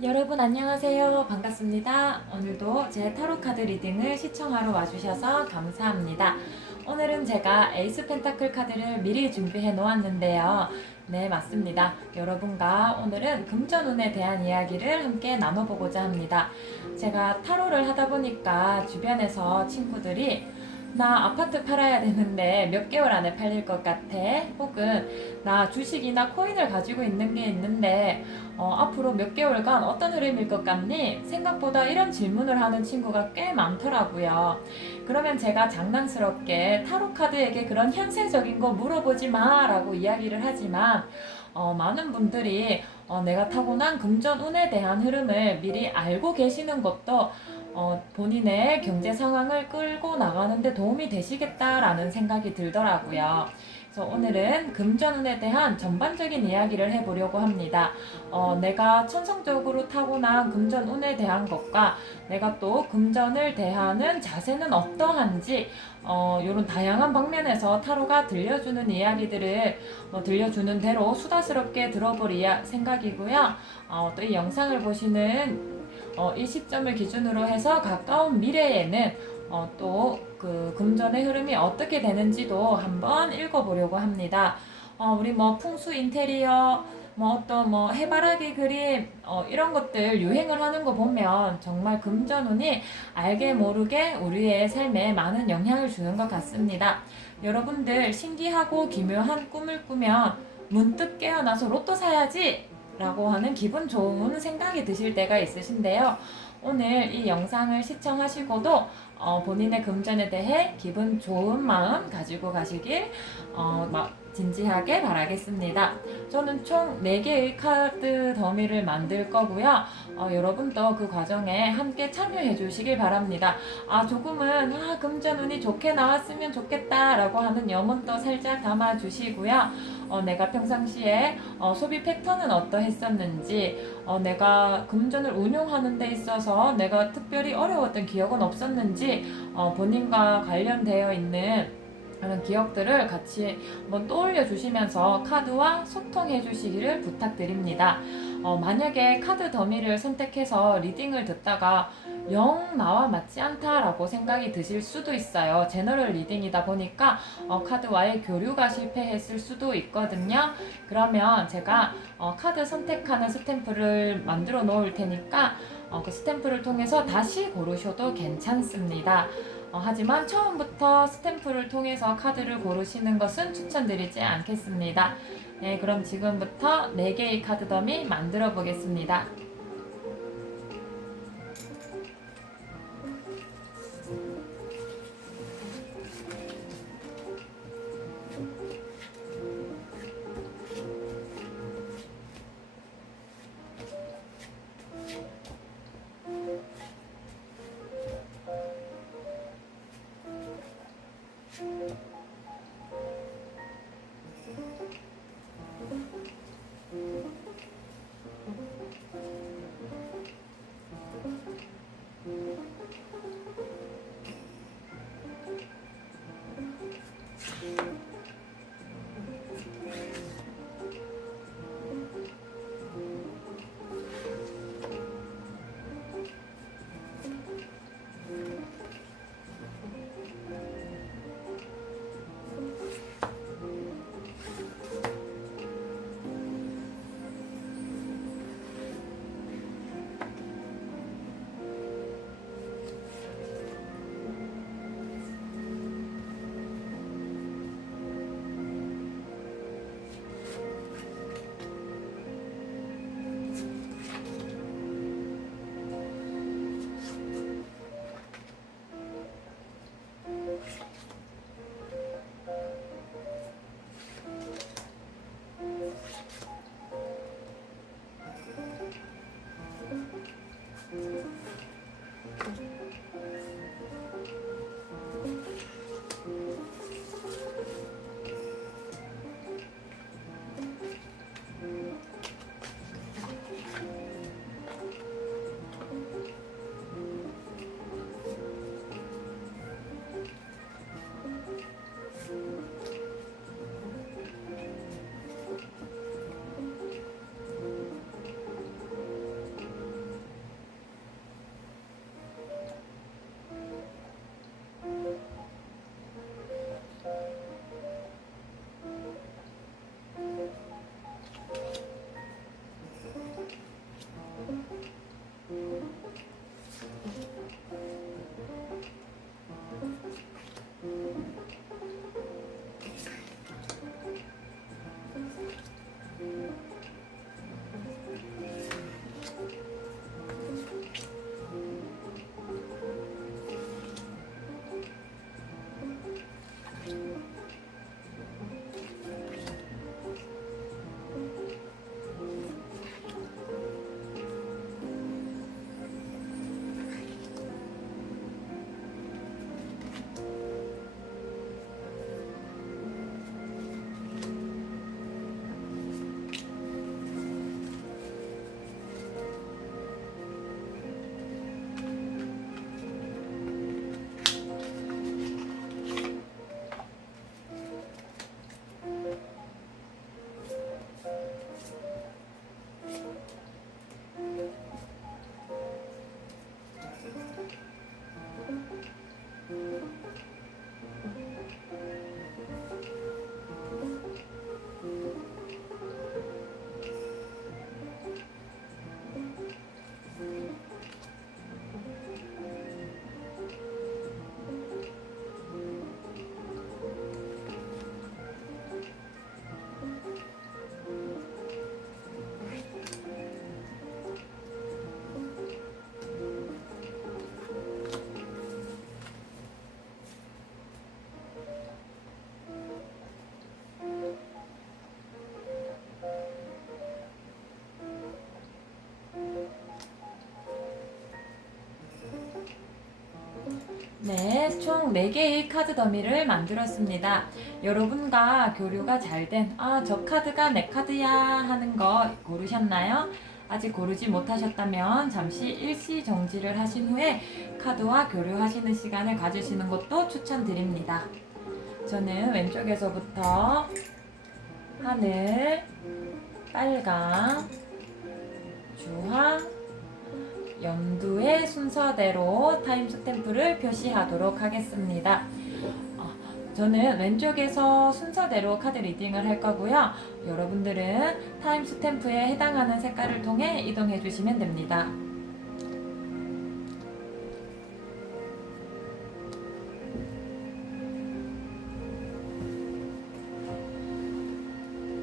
여러분 안녕하세요. 반갑습니다. 오늘도 제 타로 카드 리딩을 시청하러 와주셔서 감사합니다. 오늘은 제가 에이스 펜타클 카드를 미리 준비해 놓았는데요. 네, 맞습니다. 여러분과 오늘은 금전운에 대한 이야기를 함께 나눠보고자 합니다. 제가 타로를 하다 보니까 주변에서 친구들이 나 아파트 팔아야 되는데 몇 개월 안에 팔릴 것 같아. 혹은 나 주식이나 코인을 가지고 있는 게 있는데 앞으로 몇 개월간 어떤 흐름일 것 같니? 생각보다 이런 질문을 하는 친구가 꽤 많더라고요. 그러면 제가 장난스럽게 타로 카드에게 그런 현세적인 거 물어보지 마 라고 이야기를 하지만 많은 분들이 내가 타고난 금전운에 대한 흐름을 미리 알고 계시는 것도 본인의 경제 상황을 끌고 나가는데 도움이 되시겠다라는 생각이 들더라고요. 그래서 오늘은 금전운에 대한 전반적인 이야기를 해보려고 합니다. 내가 천성적으로 타고난 금전운에 대한 것과 내가 또 금전을 대하는 자세는 어떠한지 이런 다양한 방면에서 타로가 들려주는 이야기들을 들려주는 대로 수다스럽게 들어볼 생각이고요. 또 이 영상을 보시는 이 시점을 기준으로 해서 가까운 미래에는 또 그 금전의 흐름이 어떻게 되는지도 한번 읽어보려고 합니다. 우리 뭐 풍수 인테리어, 뭐 어떤 뭐 해바라기 그림, 이런 것들 유행을 하는 거 보면 정말 금전운이 알게 모르게 우리의 삶에 많은 영향을 주는 것 같습니다. 여러분들 신기하고 기묘한 꿈을 꾸면 문득 깨어나서 로또 사야지! 라고 하는 기분 좋은 생각이 드실 때가 있으신데요. 오늘 이 영상을 시청하시고도 본인의 금전에 대해 기분 좋은 마음 가지고 가시길 진지하게 바라겠습니다. 저는 총 4개의 카드 더미를 만들 거고요. 여러분도 그 과정에 함께 참여해 주시길 바랍니다. 조금은 금전운이 좋게 나왔으면 좋겠다 라고 하는 염원도 살짝 담아 주시고요. 내가 평상시에 소비 패턴은 어떠했었는지, 내가 금전을 운용하는 데 있어서 내가 특별히 어려웠던 기억은 없었는지, 본인과 관련되어 있는 그런 기억들을 같이 한번 떠올려 주시면서 카드와 소통해 주시기를 부탁드립니다. 만약에 카드 더미를 선택해서 리딩을 듣다가 영 나와 맞지 않다라고 생각이 드실 수도 있어요. 제너럴 리딩이다 보니까 카드와의 교류가 실패했을 수도 있거든요. 그러면 제가 카드 선택하는 스탬프를 만들어 놓을 테니까 그 스탬프를 통해서 다시 고르셔도 괜찮습니다. 하지만 처음부터 스탬프를 통해서 카드를 고르시는 것은 추천드리지 않겠습니다. 네, 그럼 지금부터 4개의 카드 더미 만들어 보겠습니다. 네, 총 4개의 카드 더미를 만들었습니다. 여러분과 교류가 잘 된, 저 카드가 내 카드야 하는 거 고르셨나요? 아직 고르지 못하셨다면 잠시 일시 정지를 하신 후에 카드와 교류하시는 시간을 가지시는 것도 추천드립니다. 저는 왼쪽에서부터 하늘, 빨강, 주황, 연두의 순서대로 타임 스탬프를 표시하도록 하겠습니다. 저는 왼쪽에서 순서대로 카드 리딩을 할 거고요. 여러분들은 타임 스탬프에 해당하는 색깔을 통해 이동해 주시면 됩니다.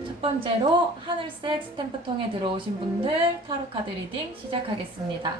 첫 번째로 하늘색 스탬프통에 들어오신 분들 타로 카드 리딩 시작하겠습니다.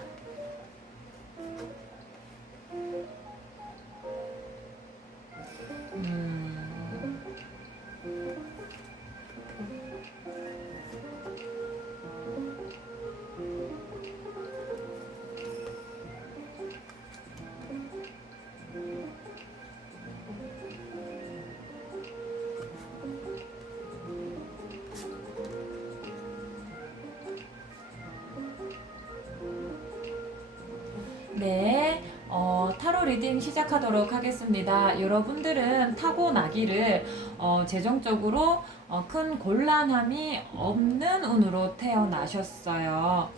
네, 타로 리딩 시작하도록 하겠습니다. 여러분들은 타고나기를 재정적으로 큰 곤란함이 없는 운으로 태어나셨어요.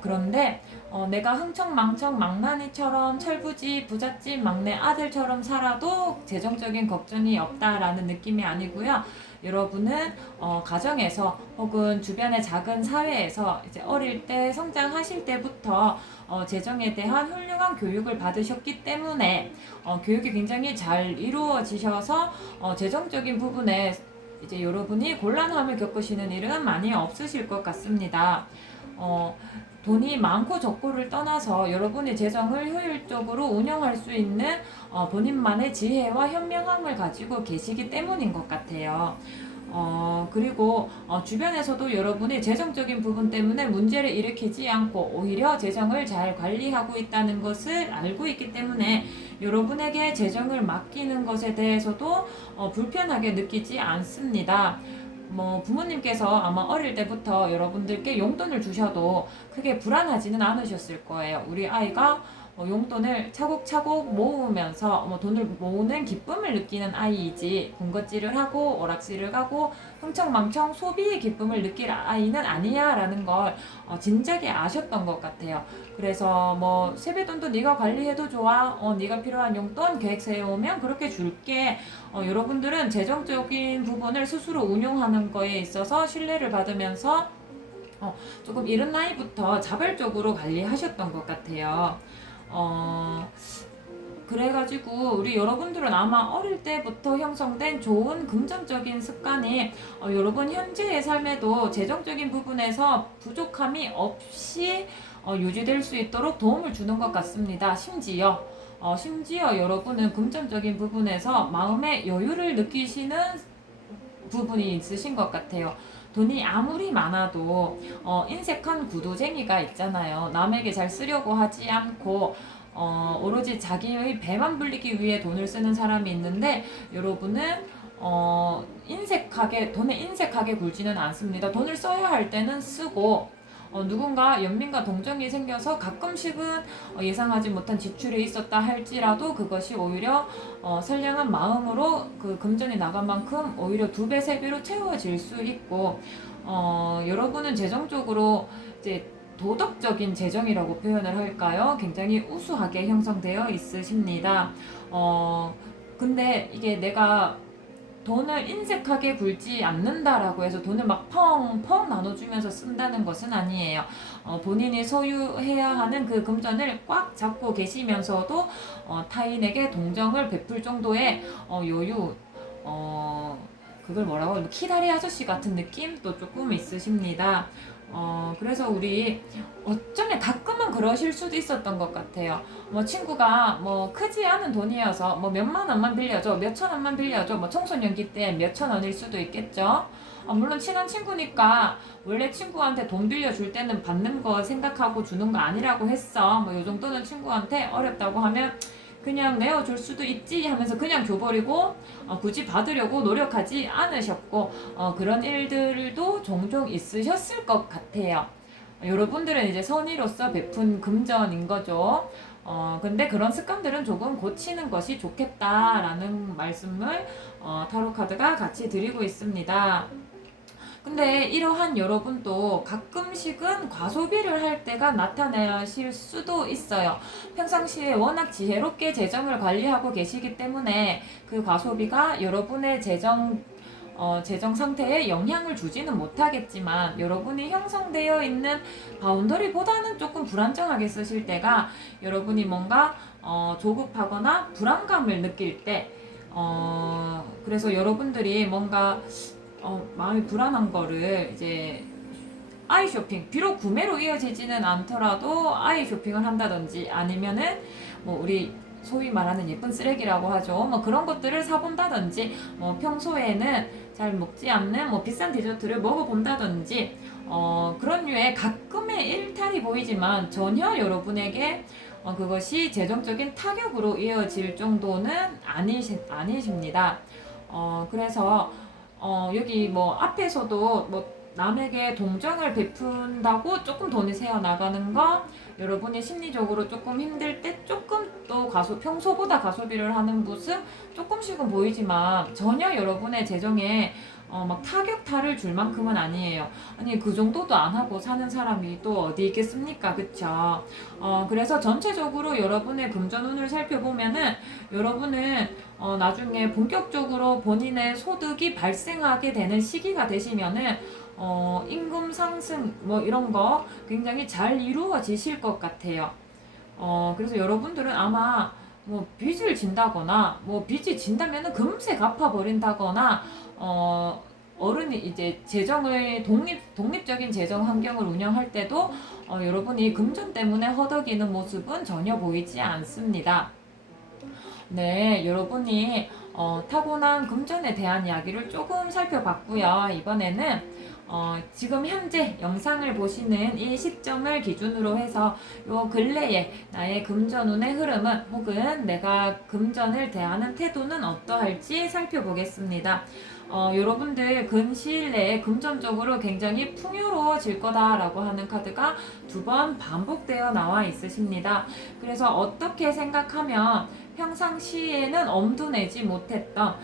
그런데 내가 흥청망청 망나니처럼 철부지 부잣집 막내 아들처럼 살아도 재정적인 걱정이 없다라는 느낌이 아니고요. 여러분은 가정에서 혹은 주변의 작은 사회에서 이제 어릴 때 성장하실 때부터 재정에 대한 훌륭한 교육을 받으셨기 때문에 교육이 굉장히 잘 이루어지셔서 재정적인 부분에 이제 여러분이 곤란함을 겪으시는 일은 많이 없으실 것 같습니다. 돈이 많고 적고를 떠나서 여러분의 재정을 효율적으로 운영할 수 있는 본인만의 지혜와 현명함을 가지고 계시기 때문인 것 같아요. 그리고 주변에서도 여러분이 재정적인 부분 때문에 문제를 일으키지 않고 오히려 재정을 잘 관리하고 있다는 것을 알고 있기 때문에 여러분에게 재정을 맡기는 것에 대해서도 불편하게 느끼지 않습니다. 부모님께서 아마 어릴 때부터 여러분들께 용돈을 주셔도 크게 불안하지는 않으셨을 거예요. 우리 아이가 용돈을 차곡차곡 모으면서 돈을 모으는 기쁨을 느끼는 아이이지 군것질을 하고 오락실을 가고 흥청망청 소비의 기쁨을 느낄 아이는 아니야 라는 걸 진작에 아셨던 것 같아요. 그래서 세뱃돈도 네가 관리해도 좋아, 네가 필요한 용돈 계획 세워오면 그렇게 줄게. 여러분들은 재정적인 부분을 스스로 운용하는 거에 있어서 신뢰를 받으면서 조금 이른 나이부터 자발적으로 관리하셨던 것 같아요. 그래가지고 우리 여러분들은 아마 어릴 때부터 형성된 좋은 금전적인 습관이 여러분 현재의 삶에도 재정적인 부분에서 부족함이 없이 유지될 수 있도록 도움을 주는 것 같습니다. 심지어 여러분은 금전적인 부분에서 마음의 여유를 느끼시는 부분이 있으신 것 같아요. 돈이 아무리 많아도 인색한 구도쟁이가 있잖아요. 남에게 잘 쓰려고 하지 않고 오로지 자기의 배만 불리기 위해 돈을 쓰는 사람이 있는데 여러분은 돈에 인색하게 굴지는 않습니다. 돈을 써야 할 때는 쓰고 누군가 연민과 동정이 생겨서 가끔씩은 예상하지 못한 지출이 있었다 할지라도 그것이 오히려 선량한 마음으로 그 금전이 나간 만큼 오히려 2배, 3배로 채워질 수 있고 여러분은 재정적으로 이제 도덕적인 재정이라고 표현을 할까요? 굉장히 우수하게 형성되어 있으십니다. 근데 이게 내가 돈을 인색하게 굴지 않는다라고 해서 돈을 막 펑펑 나눠주면서 쓴다는 것은 아니에요. 본인이 소유해야 하는 그 금전을 꽉 잡고 계시면서도 타인에게 동정을 베풀 정도의 여유, 그걸 뭐라고 하죠? 키다리 아저씨 같은 느낌도 조금 있으십니다. 그래서 우리 어쩌면 가끔은 그러실 수도 있었던 것 같아요. 친구가 크지 않은 돈이어서 몇만 원만 빌려줘, 몇천 원만 빌려줘, 청소년기 때 몇천 원일 수도 있겠죠. 물론 친한 친구니까 원래 친구한테 돈 빌려줄 때는 받는 거 생각하고 주는 거 아니라고 했어. 요 정도는 친구한테 어렵다고 하면 그냥 내어줄 수도 있지 하면서 그냥 줘버리고 굳이 받으려고 노력하지 않으셨고 그런 일들도 종종 있으셨을 것 같아요. 여러분들은 이제 선의로서 베푼 금전인 거죠. 근데 그런 습관들은 조금 고치는 것이 좋겠다라는 말씀을 타로 카드가 같이 드리고 있습니다. 근데 이러한 여러분도 가끔씩은 과소비를 할 때가 나타나실 수도 있어요. 평상시에 워낙 지혜롭게 재정을 관리하고 계시기 때문에 그 과소비가 여러분의 재정 상태에 영향을 주지는 못하겠지만 여러분이 형성되어 있는 바운더리보다는 조금 불안정하게 쓰실 때가 여러분이 뭔가 조급하거나 불안감을 느낄 때 그래서 여러분들이 뭔가 마음이 불안한 거를 이제 아이 쇼핑, 비록 구매로 이어지지는 않더라도 아이 쇼핑을 한다든지 아니면은 뭐 우리 소위 말하는 예쁜 쓰레기라고 하죠. 뭐 그런 것들을 사본다든지 평소에는 잘 먹지 않는 뭐 비싼 디저트를 먹어본다든지 그런 류의 가끔의 일탈이 보이지만 전혀 여러분에게 그것이 재정적인 타격으로 이어질 정도는 아니십니다. 그래서 여기 뭐 앞에서도 뭐 남에게 동정을 베푼다고 조금 돈이 새어 나가는 거 여러분이 심리적으로 조금 힘들 때 조금 또 평소보다 가소비를 하는 모습 조금씩은 보이지만 전혀 여러분의 재정에 막 타격타를 줄 만큼은 아니에요. 아니 그 정도도 안 하고 사는 사람이 또 어디 있겠습니까, 그쵸? 그래서 전체적으로 여러분의 금전운을 살펴보면은 여러분은 나중에 본격적으로 본인의 소득이 발생하게 되는 시기가 되시면은 임금 상승 뭐 이런 거 굉장히 잘 이루어지실 것 같아요. 그래서 여러분들은 아마 뭐 빚을 진다거나 뭐 빚이 진다면은 금세 갚아버린다거나 어른이 이제 재정을 독립적인 재정 환경을 운영할 때도 여러분이 금전 때문에 허덕이는 모습은 전혀 보이지 않습니다. 네, 여러분이 타고난 금전에 대한 이야기를 조금 살펴봤고요. 이번에는 지금 현재 영상을 보시는 이 시점을 기준으로 해서 요 근래에 나의 금전운의 흐름은 혹은 내가 금전을 대하는 태도는 어떠할지 살펴보겠습니다. 여러분들 근시일 내에 금전적으로 굉장히 풍요로워질 거다라고 하는 카드가 2번 반복되어 나와 있으십니다. 그래서 어떻게 생각하면 평상시에는 엄두 내지 못했던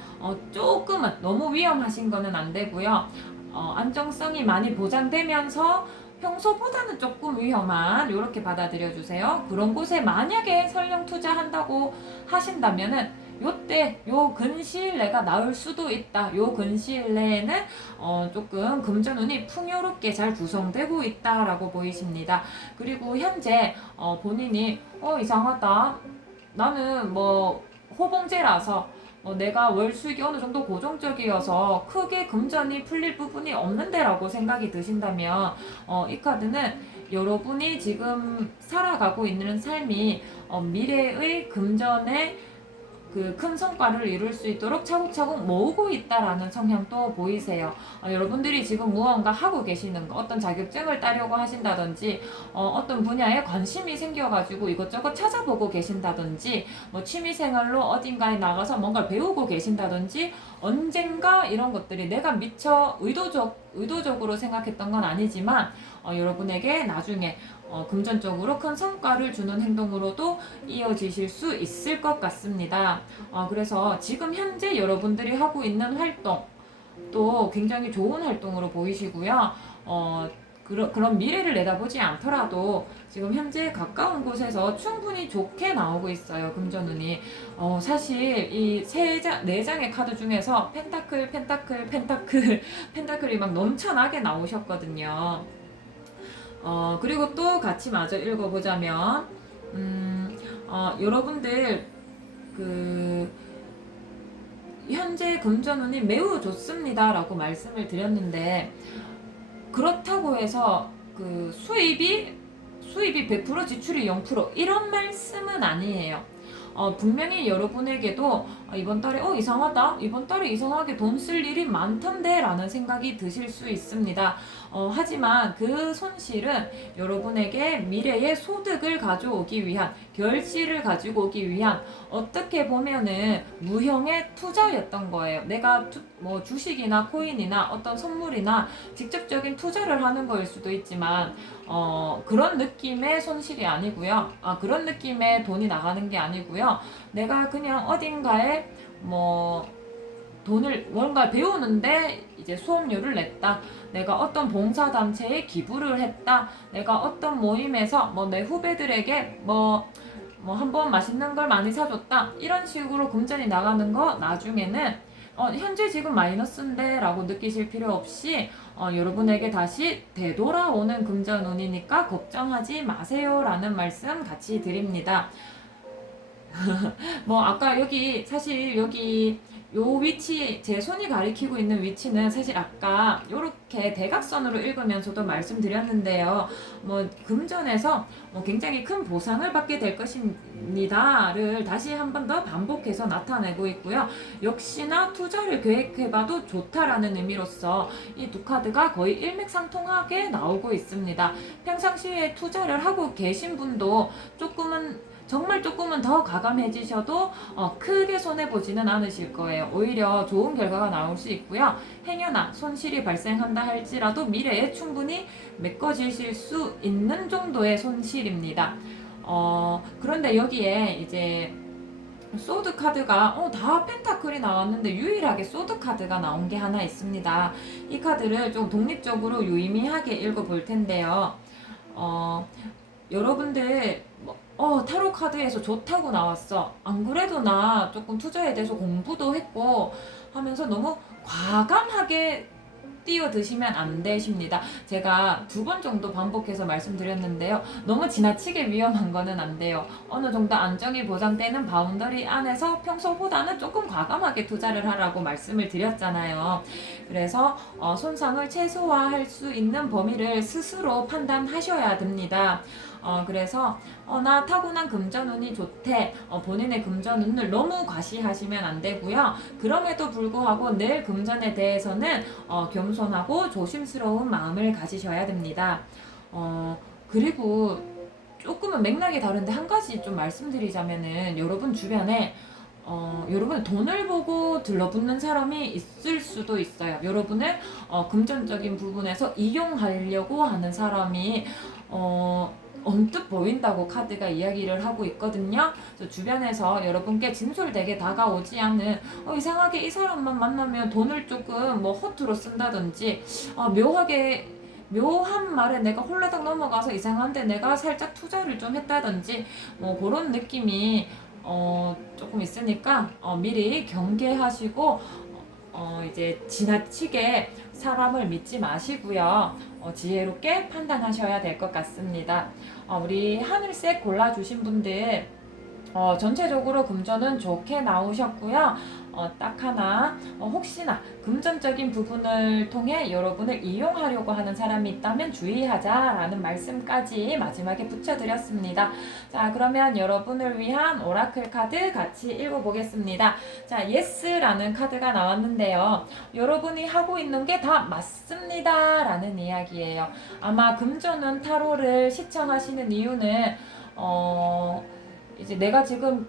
조금은 너무 위험하신 거는 안 되고요. 안정성이 많이 보장되면서 평소보다는 조금 위험한 이렇게 받아들여 주세요. 그런 곳에 만약에 설령 투자한다고 하신다면은 요때 요 근시일 내가 나올 수도 있다. 요 근시일 내에는 조금 금전운이 풍요롭게 잘 구성되고 있다라고 보이십니다. 그리고 현재 본인이 이상하다. 나는 뭐 호봉제라서 내가 월 수익이 어느 정도 고정적이어서 크게 금전이 풀릴 부분이 없는데 라고 생각이 드신다면 이 카드는 여러분이 지금 살아가고 있는 삶이 미래의 금전에 그 큰 성과를 이룰 수 있도록 차곡차곡 모으고 있다라는 성향도 보이세요. 여러분들이 지금 무언가 하고 계시는 거, 어떤 자격증을 따려고 하신다든지, 어떤 분야에 관심이 생겨가지고 이것저것 찾아보고 계신다든지, 뭐 취미생활로 어딘가에 나가서 뭔가를 배우고 계신다든지, 언젠가 이런 것들이 내가 미처 의도적으로 생각했던 건 아니지만, 여러분에게 나중에 금전적으로 큰 성과를 주는 행동으로도 이어지실 수 있을 것 같습니다. 그래서 지금 현재 여러분들이 하고 있는 활동 또 굉장히 좋은 활동으로 보이시고요. 그런 미래를 내다보지 않더라도 지금 현재 가까운 곳에서 충분히 좋게 나오고 있어요. 금전운이. 사실 이 네 장의 카드 중에서 펜타클이 막 넘쳐나게 나오셨거든요. 그리고 또 같이 마저 읽어보자면, 여러분들, 현재 금전운이 매우 좋습니다. 라고 말씀을 드렸는데, 그렇다고 해서, 수입이 100% 지출이 0% 이런 말씀은 아니에요. 분명히 여러분에게도 이번 달에 이상하다, 이번 달에 이상하게 돈 쓸 일이 많던데 라는 생각이 드실 수 있습니다. 하지만 그 손실은 여러분에게 미래의 소득을 가져오기 위한, 결실을 가지고 오기 위한, 어떻게 보면은 무형의 투자였던 거예요. 내가 뭐 주식이나 코인이나 어떤 선물이나 직접적인 투자를 하는 거일 수도 있지만 그런 느낌의 손실이 아니고요. 그런 느낌의 돈이 나가는 게 아니고요. 내가 그냥 어딘가에 뭐 돈을 뭔가 배우는데 이제 수업료를 냈다. 내가 어떤 봉사단체에 기부를 했다. 내가 어떤 모임에서 뭐 내 후배들에게 뭐 한번 맛있는 걸 많이 사줬다. 이런 식으로 금전이 나가는 거 나중에는 현재 지금 마이너스인데 라고 느끼실 필요 없이 여러분에게 다시 되돌아오는 금전운이니까 걱정하지 마세요 라는 말씀 같이 드립니다. 뭐 아까 여기 사실 여기 요 위치, 제 손이 가리키고 있는 위치는 사실 아까 요렇게 대각선으로 읽으면서도 말씀드렸는데요. 뭐 금전에서 굉장히 큰 보상을 받게 될 것입니다를 다시 한 번 더 반복해서 나타내고 있고요. 역시나 투자를 계획해봐도 좋다라는 의미로서 이 두 카드가 거의 일맥상통하게 나오고 있습니다. 평상시에 투자를 하고 계신 분도 정말 조금은 더 가감해지셔도 크게 손해보지는 않으실 거예요. 오히려 좋은 결과가 나올 수 있고요. 행여나 손실이 발생한다 할지라도 미래에 충분히 메꿔지실 수 있는 정도의 손실입니다. 그런데 여기에 이제 소드 카드가 다 펜타클이 나왔는데 유일하게 소드 카드가 나온 게 하나 있습니다. 이 카드를 좀 독립적으로 유의미하게 읽어볼 텐데요. 여러분들 타로 카드에서 좋다고 나왔어. 안 그래도 나 조금 투자에 대해서 공부도 했고 하면서 너무 과감하게 뛰어드시면 안 되십니다. 제가 2번 정도 반복해서 말씀드렸는데요. 너무 지나치게 위험한 거는 안 돼요. 어느 정도 안정이 보장되는 바운더리 안에서 평소보다는 조금 과감하게 투자를 하라고 말씀을 드렸잖아요. 그래서 손상을 최소화할 수 있는 범위를 스스로 판단하셔야 됩니다. 그래서 나 타고난 금전운이 좋대. 본인의 금전운을 너무 과시하시면 안 되고요. 그럼에도 불구하고 늘 금전에 대해서는 겸손하고 조심스러운 마음을 가지셔야 됩니다. 그리고 조금은 맥락이 다른데 한 가지 좀 말씀드리자면은 여러분 주변에 여러분 돈을 보고 들러붙는 사람이 있을 수도 있어요. 여러분을 금전적인 부분에서 이용하려고 하는 사람이 언뜻 보인다고 카드가 이야기를 하고 있거든요. 주변에서 여러분께 진솔되게 다가오지 않은 이상하게 이 사람만 만나면 돈을 조금 뭐 허투루 쓴다든지 묘한 말에 내가 홀라당 넘어가서 이상한데 내가 살짝 투자를 좀 했다든지 뭐 그런 느낌이 조금 있으니까 미리 경계하시고 이제 지나치게 사람을 믿지 마시고요. 지혜롭게 판단하셔야 될 것 같습니다. 우리 하늘색 골라주신 분들 전체적으로 금전은 좋게 나오셨고요. 딱 하나 혹시나 금전적인 부분을 통해 여러분을 이용하려고 하는 사람이 있다면 주의하자라는 말씀까지 마지막에 붙여드렸습니다. 자, 그러면 여러분을 위한 오라클 카드 같이 읽어보겠습니다. 자, 예스라는 카드가 나왔는데요. 여러분이 하고 있는 게 다 맞습니다 라는 이야기예요. 아마 금전운 타로를 시청하시는 이유는 이제 내가 지금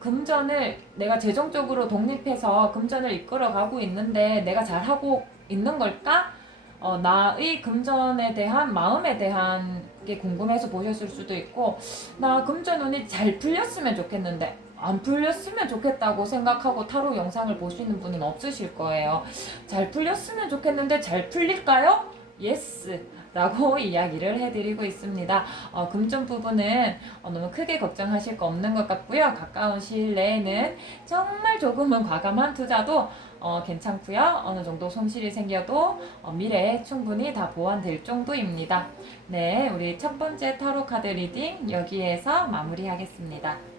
내가 재정적으로 독립해서 금전을 이끌어가고 있는데 내가 잘하고 있는 걸까? 나의 금전에 대한 마음에 대한 게 궁금해서 보셨을 수도 있고, 나 금전운이 잘 풀렸으면 좋겠는데 안 풀렸으면 좋겠다고 생각하고 타로 영상을 보시는 분은 없으실 거예요. 잘 풀렸으면 좋겠는데 잘 풀릴까요? 예스! 라고 이야기를 해드리고 있습니다. 금전 부분은 너무 크게 걱정하실 거 없는 것 같고요. 가까운 시일 내에는 정말 조금은 과감한 투자도 괜찮고요. 어느 정도 손실이 생겨도 미래에 충분히 다 보완될 정도입니다. 네, 우리 첫 번째 타로 카드 리딩 여기에서 마무리하겠습니다.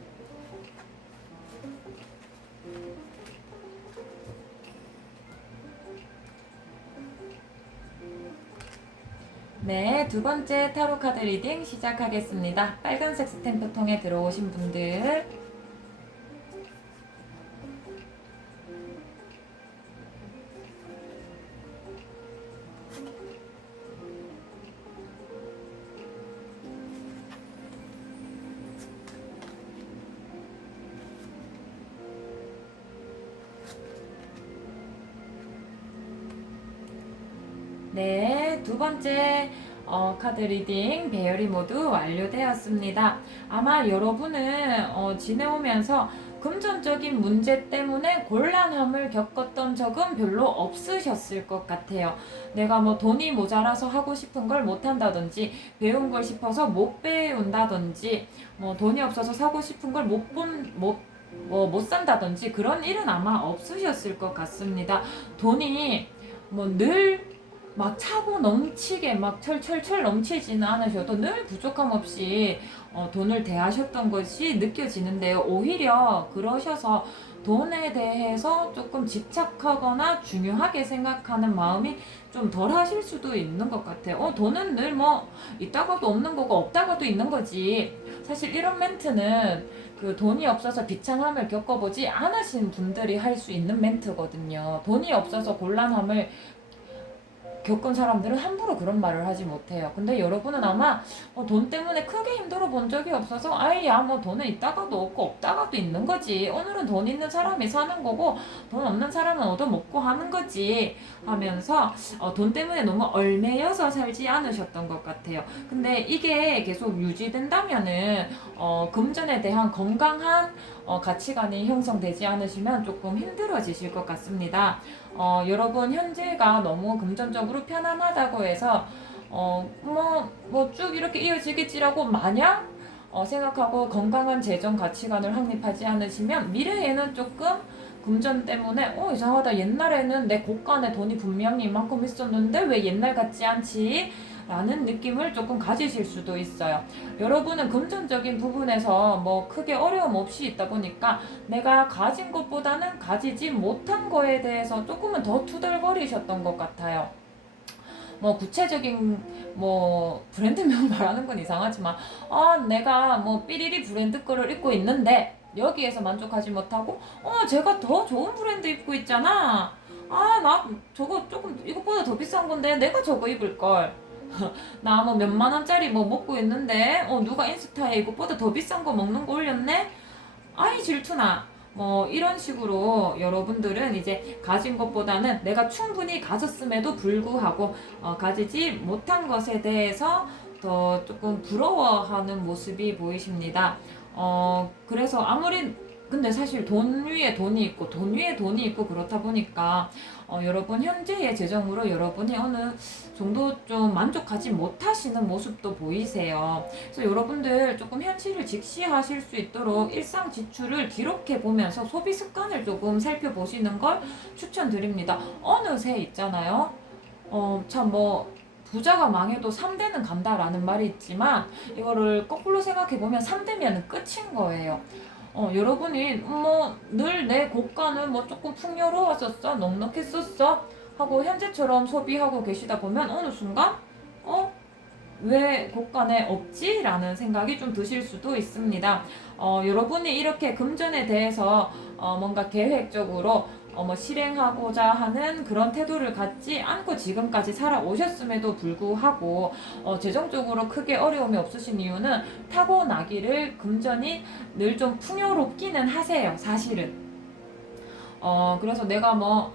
네, 두 번째 타로 카드 리딩 시작하겠습니다. 빨간색 스탬프 통에 들어오신 분들 네, 두 번째 카드 리딩 배열이 모두 완료되었습니다. 아마 여러분은 지내오면서 금전적인 문제 때문에 곤란함을 겪었던 적은 별로 없으셨을 것 같아요. 내가 뭐 돈이 모자라서 하고 싶은 걸 못한다든지, 배운 걸 싶어서 못 배운다든지, 뭐 돈이 없어서 사고 싶은 걸 못 산다든지 그런 일은 아마 없으셨을 것 같습니다. 돈이 뭐늘 막 차고 넘치게 막 철철철 넘치지는 않으셔도 늘 부족함 없이 돈을 대하셨던 것이 느껴지는데요. 오히려 그러셔서 돈에 대해서 조금 집착하거나 중요하게 생각하는 마음이 좀 덜 하실 수도 있는 것 같아요. 돈은 늘 뭐 있다가도 없는 거고 없다가도 있는 거지. 사실 이런 멘트는 그 돈이 없어서 비창함을 겪어보지 않으신 분들이 할 수 있는 멘트거든요. 돈이 없어서 곤란함을 겪은 사람들은 함부로 그런 말을 하지 못해요. 근데 여러분은 아마 돈 때문에 크게 힘들어 본 적이 없어서 아이야 뭐 돈은 있다가도 없고 없다가도 있는 거지. 오늘은 돈 있는 사람이 사는 거고 돈 없는 사람은 얻어먹고 하는 거지 하면서 돈 때문에 너무 얼매여서 살지 않으셨던 것 같아요. 근데 이게 계속 유지된다면은 금전에 대한 건강한 가치관이 형성되지 않으시면 조금 힘들어지실 것 같습니다. 여러분 현재가 너무 금전적으로 편안하다고 해서 뭐 쭉 이렇게 이어지겠지라고 마냥 생각하고 건강한 재정 가치관을 확립하지 않으시면 미래에는 조금 금전 때문에 이상하다, 옛날에는 내 곳간에 돈이 분명히 이만큼 있었는데 왜 옛날 같지 않지? 라는 느낌을 조금 가지실 수도 있어요. 여러분은 금전적인 부분에서 뭐 크게 어려움 없이 있다 보니까 내가 가진 것보다는 가지지 못한 거에 대해서 조금은 더 투덜거리셨던 것 같아요. 뭐 구체적인 뭐 브랜드명 말하는 건 이상하지만 내가 뭐 삐리리 브랜드 거를 입고 있는데 여기에서 만족하지 못하고 제가 더 좋은 브랜드 입고 있잖아. 나 저거 조금 이것보다 더 비싼 건데 내가 저거 입을 걸. 나 뭐 몇만 원짜리 뭐 먹고 있는데 누가 인스타에 이것보다 더 비싼 거 먹는 거 올렸네? 아이 질투나. 뭐 이런 식으로 여러분들은 이제 가진 것보다는 내가 충분히 가졌음에도 불구하고 가지지 못한 것에 대해서 더 조금 부러워하는 모습이 보이십니다. 그래서 아무리 근데 사실 돈 위에 돈이 있고 돈 위에 돈이 있고 그렇다 보니까 여러분 현재의 재정으로 여러분이 어느 정도 좀 만족하지 못하시는 모습도 보이세요. 그래서 여러분들 조금 현실을 직시하실 수 있도록 일상 지출을 기록해 보면서 소비 습관을 조금 살펴보시는 걸 추천드립니다. 어느새 있잖아요. 참 뭐 부자가 망해도 3대는 간다라는 말이 있지만 이거를 거꾸로 생각해 보면 3대면 끝인 거예요. 여러분이 뭐 늘 내 고가는 뭐 조금 풍요로웠었어, 넉넉했었어 하고 현재처럼 소비하고 계시다 보면 어느 순간 왜 고가에 없지? 라는 생각이 좀 드실 수도 있습니다. 여러분이 이렇게 금전에 대해서 뭔가 계획적으로 뭐 실행하고자 하는 그런 태도를 갖지 않고 지금까지 살아오셨음에도 불구하고 재정적으로 크게 어려움이 없으신 이유는 타고나기를 금전이 늘 좀 풍요롭기는 하세요, 사실은. 그래서 내가 뭐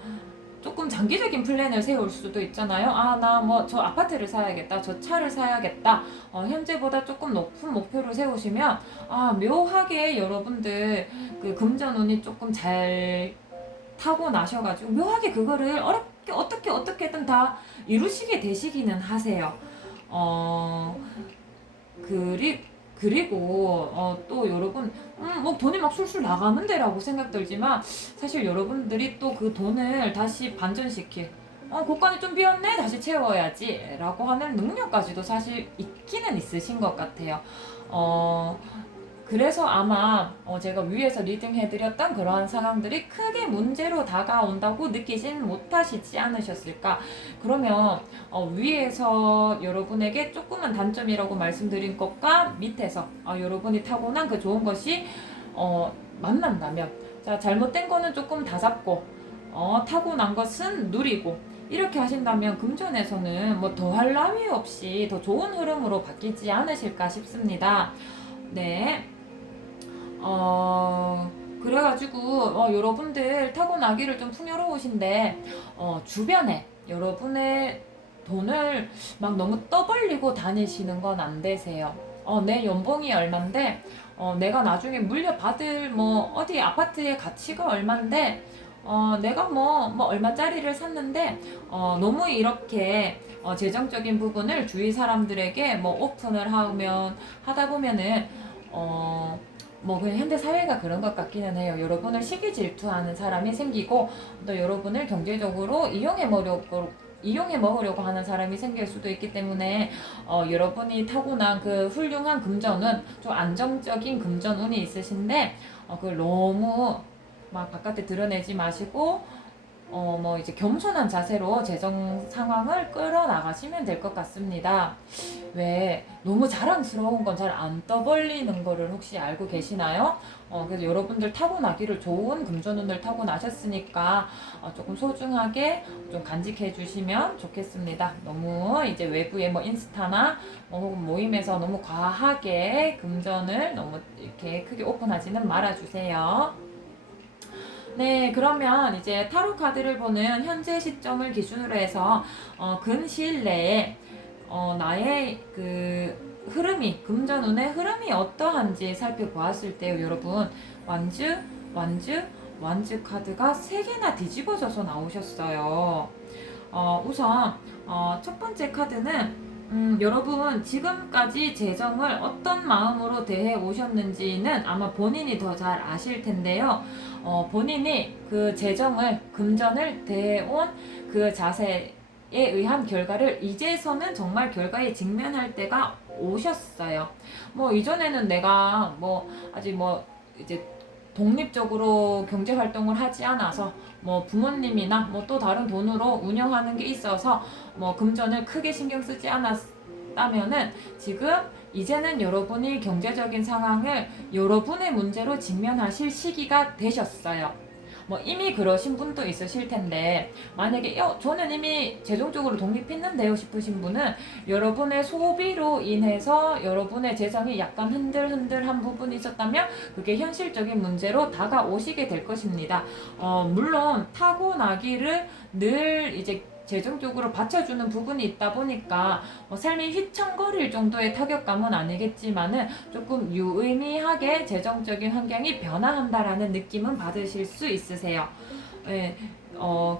조금 장기적인 플랜을 세울 수도 있잖아요. 나 뭐 저 아파트를 사야겠다, 저 차를 사야겠다. 현재보다 조금 높은 목표를 세우시면 묘하게 여러분들 그 금전운이 조금 잘 타고 나셔가지고 묘하게 그거를 어렵게 어떻게든 다 이루시게 되시기는 하세요. 그리고 또 여러분 뭐 돈이 막 술술 나가는데라고 생각 들지만 사실 여러분들이 또 그 돈을 다시 반전시킬 곳간이 좀 비었네 다시 채워야지 라고 하는 능력까지도 사실 있기는 있으신 것 같아요. 그래서 아마 제가 위에서 리딩해드렸던 그러한 상황들이 크게 문제로 다가온다고 느끼진 못하시지 않으셨을까. 그러면 위에서 여러분에게 조금은 단점이라고 말씀드린 것과 밑에서 여러분이 타고난 그 좋은 것이 만난다면, 자, 잘못된 거는 조금 다잡고 타고난 것은 누리고 이렇게 하신다면 금전에서는 뭐 더할 나위 없이 더 좋은 흐름으로 바뀌지 않으실까 싶습니다. 네. 그래가지고 여러분들 타고나기를 좀 풍요로우신데 주변에 여러분의 돈을 막 너무 떠벌리고 다니시는 건 안 되세요. 내 연봉이 얼만데, 내가 나중에 물려받을 뭐 어디 아파트의 가치가 얼만데, 내가 뭐 얼마짜리를 샀는데, 너무 이렇게 재정적인 부분을 주위 사람들에게 뭐 오픈을 하다 보면은, 뭐 그냥 현대 사회가 그런 것 같기는 해요. 여러분을 시기 질투하는 사람이 생기고, 또 여러분을 경제적으로 이용해 먹으려고 하는 사람이 생길 수도 있기 때문에, 여러분이 타고난 그 훌륭한 금전운, 좀 안정적인 금전운이 있으신데, 그걸 너무 막 바깥에 드러내지 마시고, 뭐 이제 겸손한 자세로 재정 상황을 끌어나가시면 될 것 같습니다. 왜 너무 자랑스러운 건 잘 안 떠벌리는 거를 혹시 알고 계시나요? 그래서 여러분들 타고나기를 좋은 금전운을 타고나셨으니까 조금 소중하게 좀 간직해 주시면 좋겠습니다. 너무 이제 외부의 뭐 인스타나 뭐 혹은 모임에서 너무 과하게 금전을 너무 이렇게 크게 오픈하지는 말아주세요. 네, 그러면 이제 타로 카드를 보는 현재 시점을 기준으로 해서 근시일 내에 나의 그 금전운의 흐름이 어떠한지 살펴보았을 때요, 여러분. 완즈, 완즈, 완즈 카드가 3개나 뒤집어져서 나오셨어요. 우선 첫 번째 카드는 여러분 지금까지 재정을 어떤 마음으로 대해 오셨는지는 아마 본인이 더 잘 아실 텐데요. 본인이 그 재정을, 금전을 대해온 그 자세에 의한 결과를 이제서는 정말 결과에 직면할 때가 오셨어요. 뭐 이전에는 내가 뭐 아직 뭐 이제 독립적으로 경제 활동을 하지 않아서 뭐 부모님이나 뭐 또 다른 돈으로 운영하는 게 있어서 뭐 금전을 크게 신경 쓰지 않았다면은, 지금 이제는 여러분이 경제적인 상황을 여러분의 문제로 직면하실 시기가 되셨어요. 뭐 이미 그러신 분도 있으실 텐데, 만약에 저는 이미 재정적으로 독립했는데요 싶으신 분은, 여러분의 소비로 인해서 여러분의 재정이 약간 흔들흔들한 부분이 있었다면 그게 현실적인 문제로 다가오시게 될 것입니다. 물론 타고나기를 늘 이제 재정적으로 받쳐주는 부분이 있다 보니까 삶이 휘청거릴 정도의 타격감은 아니겠지만은, 조금 유의미하게 재정적인 환경이 변화한다라는 느낌은 받으실 수 있으세요. 예,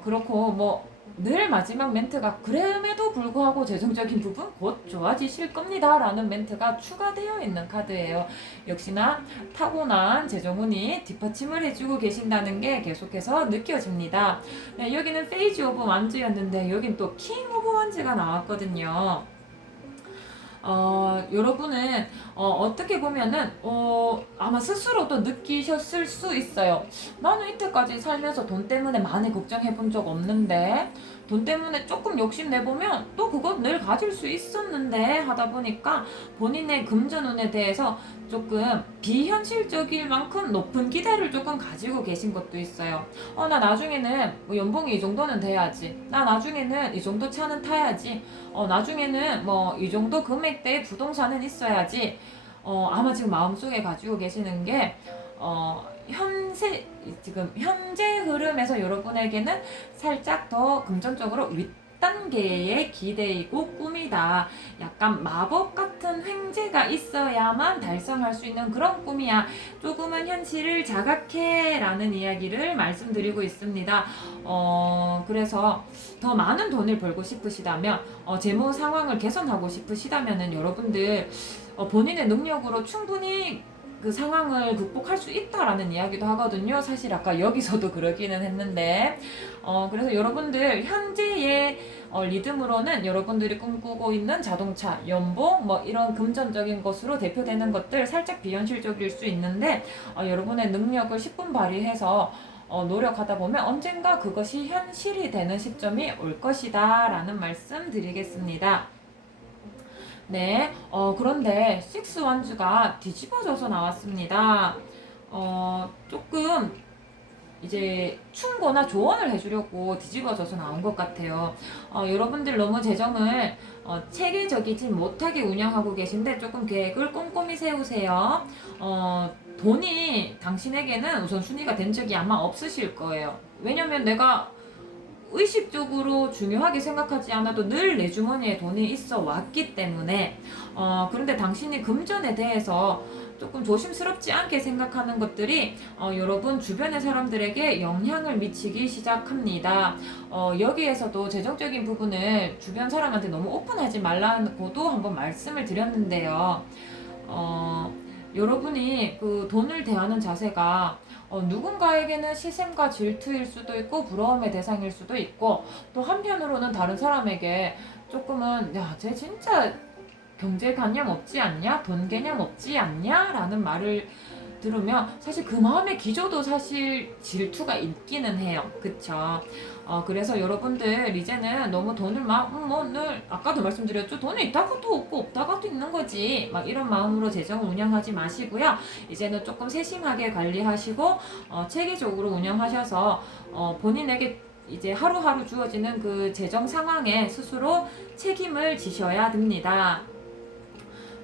그렇고 뭐 늘 마지막 멘트가 그럼에도 불구하고 재정적인 부분 곧 좋아지실 겁니다 라는 멘트가 추가되어 있는 카드예요. 역시나 타고난 재정운이 뒷받침을 해주고 계신다는 게 계속해서 느껴집니다. 네, 여기는 페이지 오브 완즈였는데 여긴 또 킹 오브 완즈가 나왔거든요. 여러분은 어떻게 보면은 아마 스스로도 느끼셨을 수 있어요. 나는 이때까지 살면서 돈 때문에 많이 걱정해 본 적 없는데, 돈 때문에 조금 욕심내보면 또 그거 늘 가질 수 있었는데 하다 보니까 본인의 금전운에 대해서 조금 비현실적일 만큼 높은 기대를 조금 가지고 계신 것도 있어요. 나 나중에는 뭐 연봉이 이 정도는 돼야지. 나 나중에는 이 정도 차는 타야지. 나중에는 뭐 이 정도 금액대의 부동산은 있어야지. 아마 지금 마음속에 가지고 계시는 게 지금 현재 흐름에서 여러분에게는 살짝 더 금전적으로 윗단계의 기대이고 꿈이다. 약간 마법 같은 횡재가 있어야만 달성할 수 있는 그런 꿈이야. 조금은 현실을 자각해 라는 이야기를 말씀드리고 있습니다. 그래서 더 많은 돈을 벌고 싶으시다면, 재무 상황을 개선하고 싶으시다면은 여러분들 본인의 능력으로 충분히 그 상황을 극복할 수 있다라는 이야기도 하거든요. 사실 아까 여기서도 그러기는 했는데, 그래서 여러분들 현재의 리듬으로는 여러분들이 꿈꾸고 있는 자동차, 연봉, 뭐 이런 금전적인 것으로 대표되는 것들 살짝 비현실적일 수 있는데, 여러분의 능력을 10분 발휘해서 노력하다 보면 언젠가 그것이 현실이 되는 시점이 올 것이다 라는 말씀 드리겠습니다. 네, 그런데 식스 완즈가 뒤집어져서 나왔습니다. 조금 이제 충고나 조언을 해주려고 뒤집어져서 나온 것 같아요. 여러분들 너무 재정을 체계적이지 못하게 운영하고 계신데 조금 계획을 꼼꼼히 세우세요. 돈이 당신에게는 우선순위가 된 적이 아마 없으실 거예요. 왜냐면 내가 의식적으로 중요하게 생각하지 않아도 늘 내 주머니에 돈이 있어 왔기 때문에 그런데 당신이 금전에 대해서 조금 조심스럽지 않게 생각하는 것들이 여러분 주변의 사람들에게 영향을 미치기 시작합니다. 여기에서도 재정적인 부분을 주변 사람한테 너무 오픈하지 말라고도 한번 말씀을 드렸는데요. 여러분이 그 돈을 대하는 자세가 누군가에게는 시샘과 질투일 수도 있고 부러움의 대상일 수도 있고, 또 한편으로는 다른 사람에게 조금은 야, 쟤 진짜 경제 관념 없지 않냐? 돈 개념 없지 않냐? 라는 말을 들으면 사실 그 마음의 기저도 사실 질투가 있기는 해요. 그쵸? 그래서 여러분들 이제는 너무 돈을 막, 늘, 아까도 말씀드렸죠. 돈이 있다가도 없고 없다가도 있는 거지. 막 이런 마음으로 재정을 운영하지 마시고요. 이제는 조금 세심하게 관리하시고, 체계적으로 운영하셔서, 본인에게 이제 하루하루 주어지는 그 재정 상황에 스스로 책임을 지셔야 됩니다.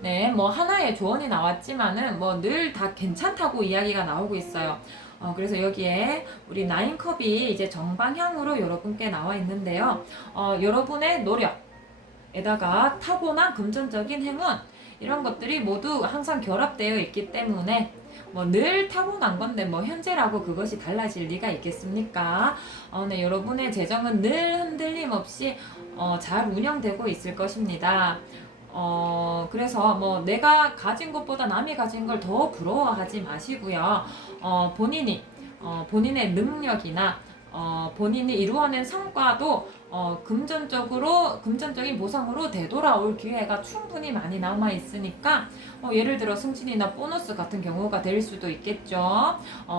네, 뭐 하나의 조언이 나왔지만은 뭐 늘 다 괜찮다고 이야기가 나오고 있어요. 그래서 여기에 우리 9컵이 이제 정방향으로 여러분께 나와 있는데요. 여러분의 노력에다가 타고난 금전적인 행운, 이런 것들이 모두 항상 결합되어 있기 때문에 뭐 늘 타고난 건데 뭐 현재라고 그것이 달라질 리가 있겠습니까? 네, 여러분의 재정은 늘 흔들림 없이 잘 운영되고 있을 것입니다. 그래서 뭐 내가 가진 것보다 남이 가진 걸 더 부러워하지 마시고요. 본인의 능력이나 본인이 이루어낸 성과도 금전적인 보상으로 되돌아올 기회가 충분히 많이 남아 있으니까 예를 들어 승진이나 보너스 같은 경우가 될 수도 있겠죠.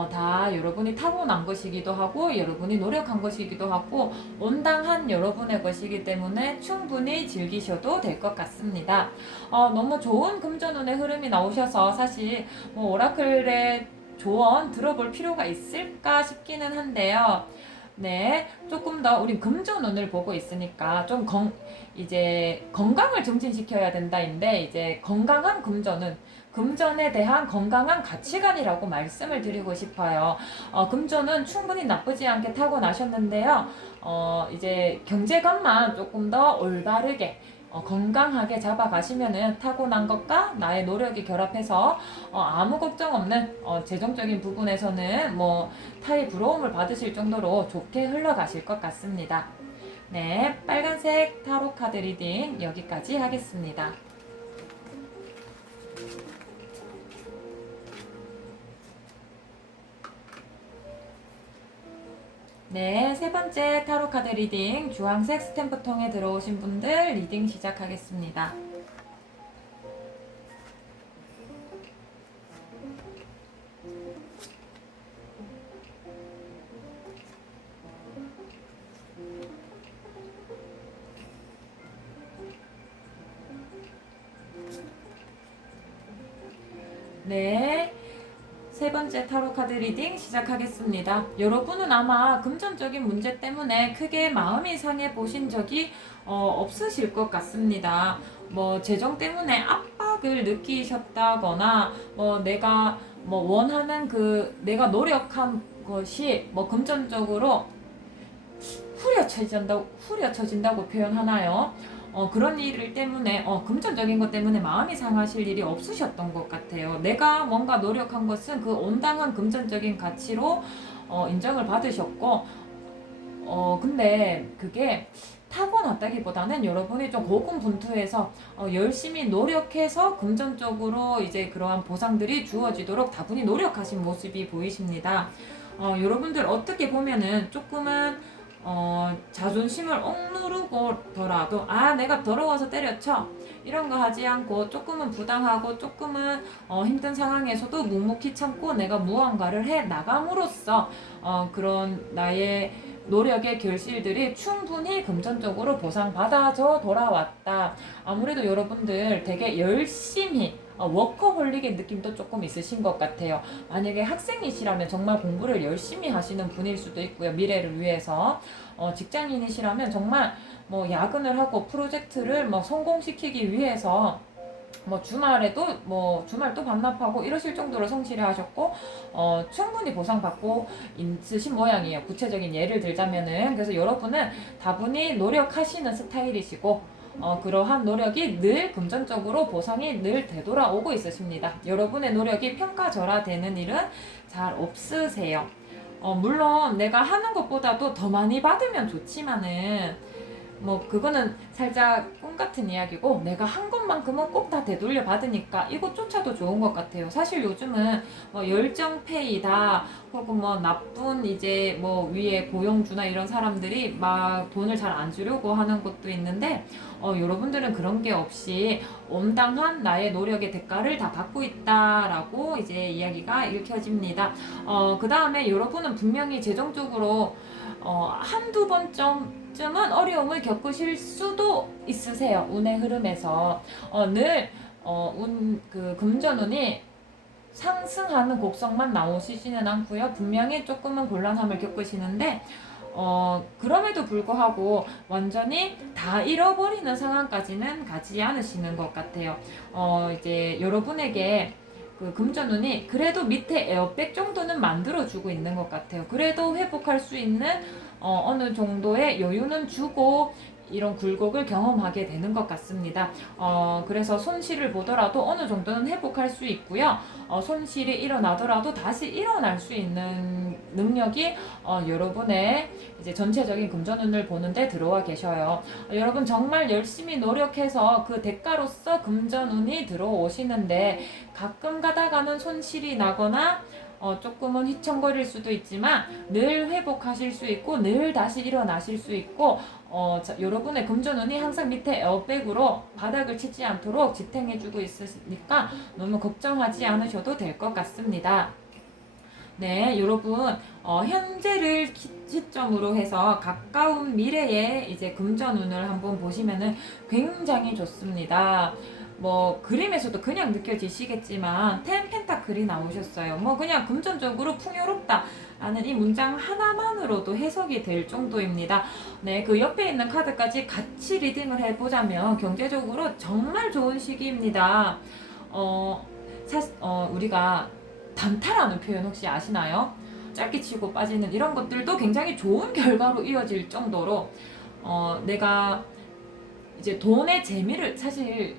다 여러분이 타고난 것이기도 하고 여러분이 노력한 것이기도 하고 온당한 여러분의 것이기 때문에 충분히 즐기셔도 될 것 같습니다. 너무 좋은 금전운의 흐름이 나오셔서 사실 뭐 오라클의 조언 들어볼 필요가 있을까 싶기는 한데요. 네, 조금 더 우린 금전운을 보고 있으니까 좀 이제 건강을 증진시켜야 된다인데, 이제 건강한 금전에 대한 건강한 가치관이라고 말씀을 드리고 싶어요. 금전은 충분히 나쁘지 않게 타고나셨는데요. 이제 경제관만 조금 더 올바르게 건강하게 잡아가시면은 타고난 것과 나의 노력이 결합해서 아무 걱정 없는 재정적인 부분에서는 뭐 타의 부러움을 받으실 정도로 좋게 흘러가실 것 같습니다. 네, 빨간색 타로 카드 리딩 여기까지 하겠습니다. 네, 세 번째 타로 카드 리딩 주황색 스탬프 통에 들어오신 분들 리딩 시작하겠습니다. 네. 세 번째 타로 카드 리딩 시작하겠습니다. 여러분은 아마 금전적인 문제 때문에 크게 마음이 상해 보신 적이 없으실 것 같습니다. 뭐 재정 때문에 압박을 느끼셨다거나 뭐 내가 뭐 원하는 내가 노력한 것이 뭐 금전적으로 후려쳐진다고 표현하나요? 그런 일 때문에 금전적인 것 때문에 마음이 상하실 일이 없으셨던 것 같아요. 내가 뭔가 노력한 것은 그 온당한 금전적인 가치로 인정을 받으셨고, 근데 그게 타고났다기보다는 여러분이 좀 고군분투해서 열심히 노력해서 금전적으로 이제 그러한 보상들이 주어지도록 다분히 노력하신 모습이 보이십니다. 여러분들 어떻게 보면은 조금은 자존심을 억누르고더라도 내가 더러워서 때려쳐 이런 거 하지 않고 조금은 부당하고 조금은 힘든 상황에서도 묵묵히 참고 내가 무언가를 해 나감으로써 그런 나의 노력의 결실들이 충분히 금전적으로 보상받아져 돌아왔다. 아무래도 여러분들 되게 열심히 워커홀릭의 느낌도 조금 있으신 것 같아요. 만약에 학생이시라면 정말 공부를 열심히 하시는 분일 수도 있고요. 미래를 위해서. 직장인이시라면 정말 뭐 야근을 하고 프로젝트를 뭐 성공시키기 위해서 뭐 주말에도 뭐 주말도 반납하고 이러실 정도로 성실히 하셨고 충분히 보상받고 있으신 모양이에요. 구체적인 예를 들자면은 그래서 여러분은 다분히 노력하시는 스타일이시고 그러한 노력이 늘 금전적으로 보상이 늘 되돌아오고 있으십니다. 여러분의 노력이 평가절하되는 일은 잘 없으세요. 물론 내가 하는 것보다도 더 많이 받으면 좋지만은 뭐 그거는 살짝 꿈 같은 이야기고 내가 한 것만큼은 꼭 다 되돌려 받으니까 이것조차도 좋은 것 같아요. 사실 요즘은 뭐 열정페이다 혹은 뭐 나쁜 이제 뭐 위에 고용주나 이런 사람들이 막 돈을 잘 안 주려고 하는 것도 있는데 여러분들은 그런 게 없이 온당한 나의 노력의 대가를 다 받고 있다라고 이제 이야기가 읽혀집니다. 그 다음에 여러분은 분명히 재정적으로 한두 번쯤은 어려움을 겪으실 수도 있으세요. 운의 흐름에서 그 금전운이 상승하는 곡선만 나오시지는 않고요. 분명히 조금은 곤란함을 겪으시는데 그럼에도 불구하고 완전히 다 잃어버리는 상황까지는 가지 않으시는 것 같아요. 이제 여러분에게 그 금전운이 그래도 밑에 에어백 정도는 만들어주고 있는 것 같아요. 그래도 회복할 수 있는 어느 정도의 여유는 주고 이런 굴곡을 경험하게 되는 것 같습니다. 그래서 손실을 보더라도 어느 정도는 회복할 수 있고요. 손실이 일어나더라도 다시 일어날 수 있는 능력이 여러분의 이제 전체적인 금전운을 보는데 들어와 계셔요. 여러분 정말 열심히 노력해서 그 대가로서 금전운이 들어오시는데 가끔 가다가는 손실이 나거나 조금은 휘청거릴 수도 있지만 늘 회복하실 수 있고 늘 다시 일어나실 수 있고 여러분의 금전운이 항상 밑에 에어백으로 바닥을 치지 않도록 지탱해주고 있으니까 너무 걱정하지 않으셔도 될 것 같습니다. 네, 여러분, 현재를 시점으로 해서 가까운 미래에 이제 금전운을 한번 보시면은 굉장히 좋습니다. 뭐 그림에서도 그냥 느껴지시겠지만 텐 펜타클이 나오셨어요. 뭐 그냥 금전적으로 풍요롭다 라는 이 문장 하나만으로도 해석이 될 정도입니다. 네, 그 옆에 있는 카드까지 같이 리딩을 해보자면 경제적으로 정말 좋은 시기입니다. 우리가 단타라는 표현 혹시 아시나요? 짧게 치고 빠지는 이런 것들도 굉장히 좋은 결과로 이어질 정도로 내가 이제 돈의 재미를 사실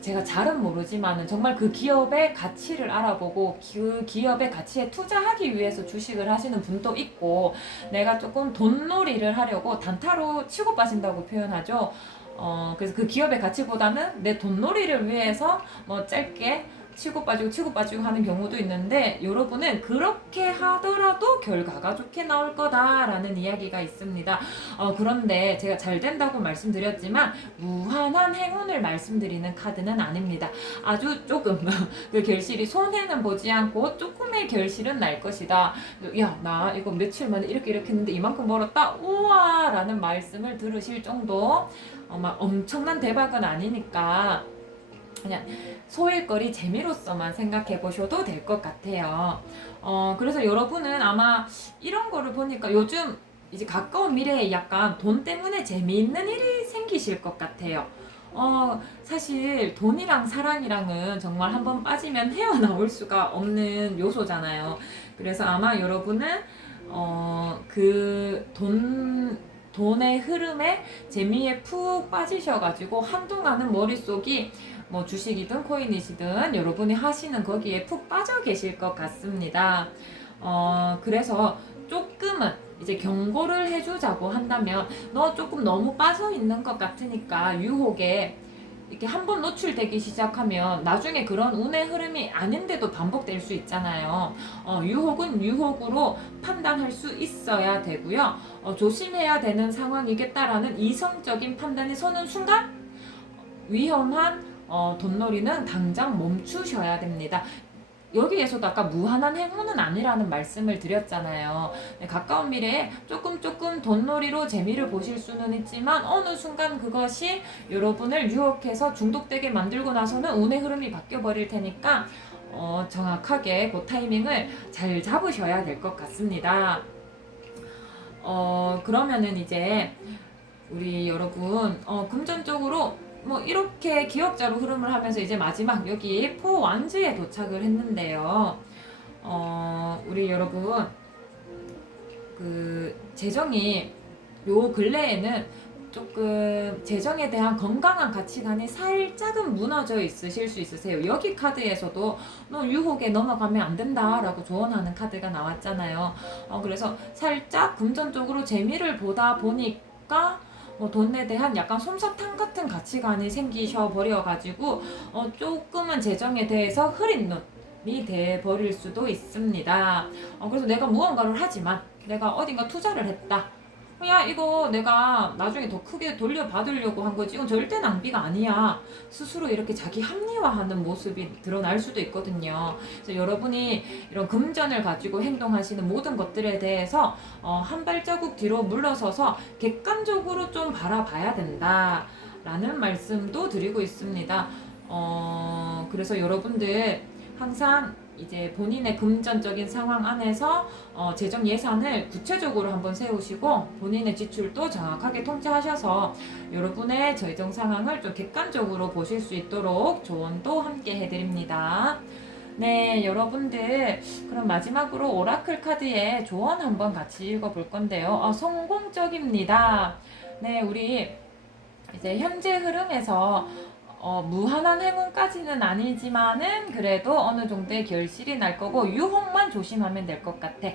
제가 잘은 모르지만은 정말 그 기업의 가치를 알아보고 그 기업의 가치에 투자하기 위해서 주식을 하시는 분도 있고 내가 조금 돈놀이를 하려고 단타로 치고 빠진다고 표현하죠. 그래서 그 기업의 가치보다는 내 돈놀이를 위해서 뭐 짧게 치고 빠지고 하는 경우도 있는데 여러분은 그렇게 하더라도 결과가 좋게 나올 거다라는 이야기가 있습니다. 그런데 제가 잘 된다고 말씀드렸지만 무한한 행운을 말씀드리는 카드는 아닙니다. 아주 조금 그 결실이 손해는 보지 않고 조금의 결실은 날 것이다. 야, 나 이거 며칠 만에 이렇게 했는데 이만큼 벌었다. 우와 라는 말씀을 들으실 정도 막 엄청난 대박은 아니니까 그냥 소일거리 재미로서만 생각해 보셔도 될 것 같아요. 그래서 여러분은 아마 이런 거를 보니까 요즘 이제 가까운 미래에 약간 돈 때문에 재미있는 일이 생기실 것 같아요. 사실 돈이랑 사랑이랑은 정말 한번 빠지면 헤어나올 수가 없는 요소잖아요. 그래서 아마 여러분은 돈의 흐름에 재미에 푹 빠지셔가지고 한동안은 머릿속이 뭐 주식이든 코인이시든 여러분이 하시는 거기에 푹 빠져 계실 것 같습니다. 그래서 조금은 이제 경고를 해주자고 한다면 너 조금 너무 빠져 있는 것 같으니까 유혹에 이렇게 한번 노출되기 시작하면 나중에 그런 운의 흐름이 아닌데도 반복될 수 있잖아요. 유혹은 유혹으로 판단할 수 있어야 되고요. 조심해야 되는 상황이겠다라는 이성적인 판단이 서는 순간 위험한 돈놀이는 당장 멈추셔야 됩니다. 여기에서도 아까 무한한 행운은 아니라는 말씀을 드렸잖아요. 네, 가까운 미래에 조금 돈놀이로 재미를 보실 수는 있지만 어느 순간 그것이 여러분을 유혹해서 중독되게 만들고 나서는 운의 흐름이 바뀌어 버릴 테니까 정확하게 그 타이밍을 잘 잡으셔야 될 것 같습니다. 그러면은 이제 우리 여러분 금전적으로 뭐 이렇게 기억자로 흐름을 하면서 이제 마지막 여기 포완즈에 도착을 했는데요. 우리 여러분 그 재정이 요 근래에는 조금 재정에 대한 건강한 가치관이 살짝은 무너져 있으실 수 있으세요. 여기 카드에서도 너 유혹에 넘어가면 안 된다라고 조언하는 카드가 나왔잖아요. 그래서 살짝 금전적으로 재미를 보다 보니까 뭐 돈에 대한 약간 솜사탕 같은 가치관이 생기셔 버려가지고 조금은 재정에 대해서 흐린 눈이 돼 버릴 수도 있습니다. 그래서 내가 무언가를 하지만 내가 어딘가 투자를 했다. 야, 이거 내가 나중에 더 크게 돌려받으려고 한 거지. 이건 절대 낭비가 아니야. 스스로 이렇게 자기 합리화하는 모습이 드러날 수도 있거든요. 그래서 여러분이 이런 금전을 가지고 행동하시는 모든 것들에 대해서 한 발자국 뒤로 물러서서 객관적으로 좀 바라봐야 된다. 라는 말씀도 드리고 있습니다. 그래서 여러분들 항상 이제 본인의 금전적인 상황 안에서 재정 예산을 구체적으로 한번 세우시고 본인의 지출도 정확하게 통제하셔서 여러분의 재정 상황을 좀 객관적으로 보실 수 있도록 조언도 함께 해드립니다. 네, 여러분들 그럼 마지막으로 오라클 카드의 조언 한번 같이 읽어볼 건데요. 성공적입니다. 네, 우리 이제 현재 흐름에서 무한한 행운까지는 아니지만은 그래도 어느 정도의 결실이 날 거고 유혹만 조심하면 될 것 같아.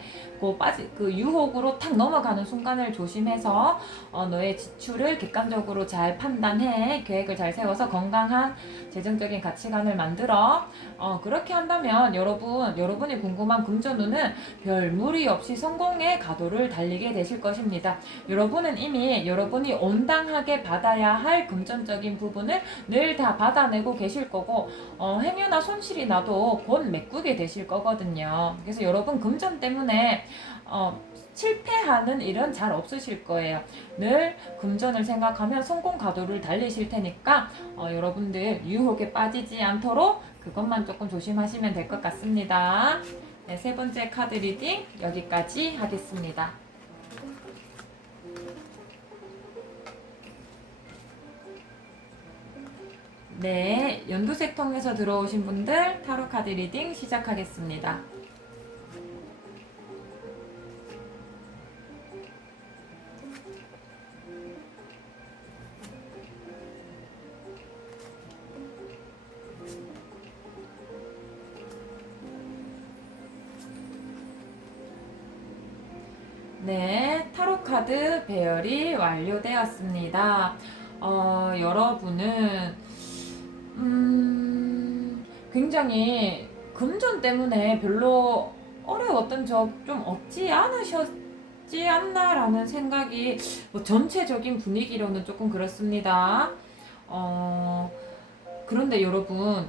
그 유혹으로 탁 넘어가는 순간을 조심해서 너의 지출을 객관적으로 잘 판단해 계획을 잘 세워서 건강한 재정적인 가치관을 만들어. 그렇게 한다면 여러분이 궁금한 금전운은 별 무리 없이 성공의 가도를 달리게 되실 것입니다. 여러분은 이미 여러분이 온당하게 받아야 할 금전적인 부분을 늘 다 받아내고 계실 거고 행여나 손실이 나도 곧 메꾸게 되실 거거든요. 그래서 여러분 금전 때문에 실패하는 일은 잘 없으실 거예요. 늘 금전을 생각하면 성공 가도를 달리실 테니까 여러분들 유혹에 빠지지 않도록 그것만 조금 조심하시면 될 것 같습니다. 네, 세 번째 카드 리딩 여기까지 하겠습니다. 네, 연두색 통해서 들어오신 분들 타로 카드 리딩 시작하겠습니다. 네, 타로 카드 배열이 완료되었습니다. 여러분은 굉장히 금전 때문에 별로 어려웠던 적 좀 없지 않으셨지 않나라는 생각이 뭐 전체적인 분위기로는 조금 그렇습니다. 그런데 여러분,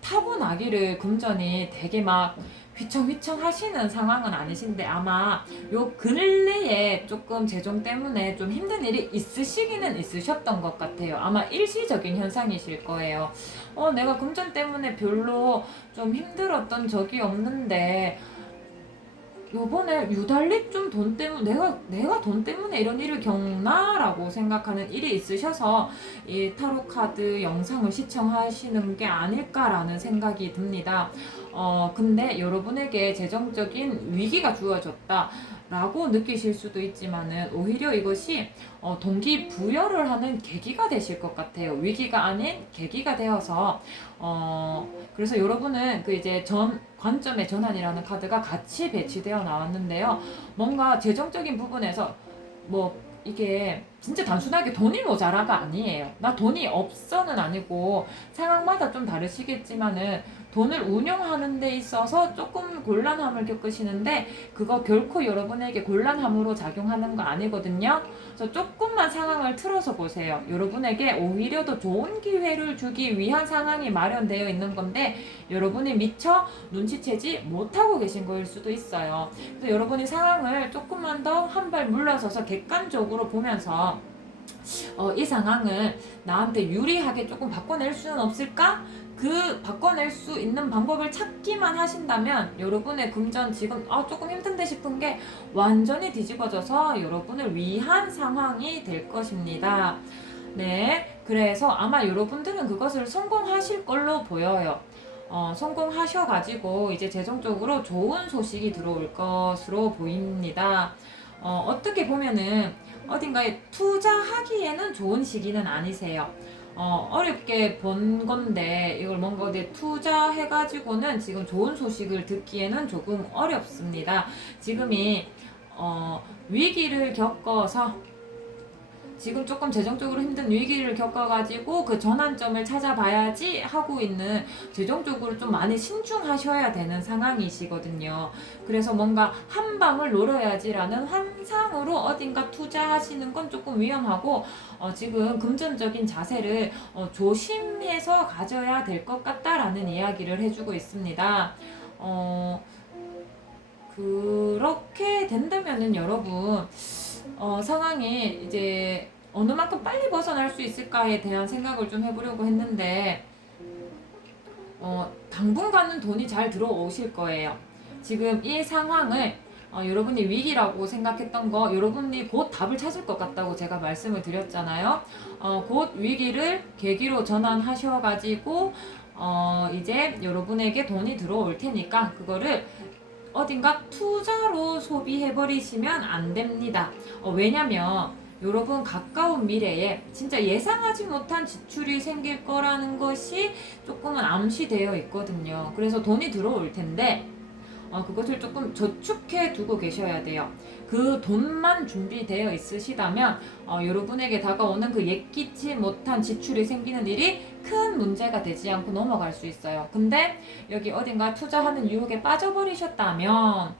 타고나기를 금전이 되게 막 휘청휘청 하시는 상황은 아니신데 아마 요 근래에 조금 재정 때문에 좀 힘든 일이 있으시기는 있으셨던 것 같아요. 아마 일시적인 현상이실 거예요. 내가 금전 때문에 별로 좀 힘들었던 적이 없는데 요번에 유달리 좀 돈 때문에 내가 돈 때문에 이런 일을 겪나라고 생각하는 일이 있으셔서 이 타로 카드 영상을 시청하시는 게 아닐까라는 생각이 듭니다. 근데 여러분에게 재정적인 위기가 주어졌다. 라고 느끼실 수도 있지만은 오히려 이것이 동기부여를 하는 계기가 되실 것 같아요. 위기가 아닌 계기가 되어서 그래서 여러분은 그 이제 관점의 전환이라는 카드가 같이 배치되어 나왔는데요. 뭔가 재정적인 부분에서 뭐 이게 진짜 단순하게 돈이 모자라가 아니에요. 나 돈이 없어는 아니고 상황마다 좀 다르시겠지만은 돈을 운용하는 데 있어서 조금 곤란함을 겪으시는데 그거 결코 여러분에게 곤란함으로 작용하는 거 아니거든요. 그래서 조금만 상황을 틀어서 보세요. 여러분에게 오히려 더 좋은 기회를 주기 위한 상황이 마련되어 있는 건데 여러분이 미처 눈치채지 못하고 계신 거일 수도 있어요. 그래서 여러분이 상황을 조금만 더 한 발 물러서서 객관적으로 보면서 이 상황을 나한테 유리하게 조금 바꿔낼 수는 없을까? 그 바꿔낼 수 있는 방법을 찾기만 하신다면 여러분의 금전 지금 조금 힘든데 싶은 게 완전히 뒤집어져서 여러분을 위한 상황이 될 것입니다. 네, 그래서 아마 여러분들은 그것을 성공하실 걸로 보여요. 성공하셔가지고 이제 재정적으로 좋은 소식이 들어올 것으로 보입니다. 어떻게 보면은 어딘가에 투자하기에는 좋은 시기는 아니세요. 어렵게 번 건데 이걸 뭔가 어디 투자해가지고는 지금 좋은 소식을 듣기에는 조금 어렵습니다. 지금이 위기를 겪어서 지금 조금 재정적으로 힘든 위기를 겪어가지고 그 전환점을 찾아봐야지 하고 있는, 재정적으로 좀 많이 신중하셔야 되는 상황이시거든요. 그래서 뭔가 한 방을 노려야지라는 환상으로 어딘가 투자하시는 건 조금 위험하고, 지금 금전적인 자세를 조심해서 가져야 될 것 같다라는 이야기를 해주고 있습니다. 그렇게 된다면은 여러분, 상황이 이제 어느 만큼 빨리 벗어날 수 있을까에 대한 생각을 좀 해보려고 했는데, 당분간은 돈이 잘 들어오실 거예요. 지금 이 상황을 여러분이 위기라고 생각했던 거, 여러분이 곧 답을 찾을 것 같다고 제가 말씀을 드렸잖아요. 곧 위기를 계기로 전환하셔가지고 이제 여러분에게 돈이 들어올 테니까 그거를 어딘가 투자로 소비해버리시면 안 됩니다. 왜냐면 여러분 가까운 미래에 진짜 예상하지 못한 지출이 생길 거라는 것이 조금은 암시되어 있거든요. 그래서 돈이 들어올 텐데 그것을 조금 저축해 두고 계셔야 돼요. 그 돈만 준비되어 있으시다면 여러분에게 다가오는 그 예기치 못한 지출이 생기는 일이 큰 문제가 되지 않고 넘어갈 수 있어요. 근데 여기 어딘가 투자하는 유혹에 빠져버리셨다면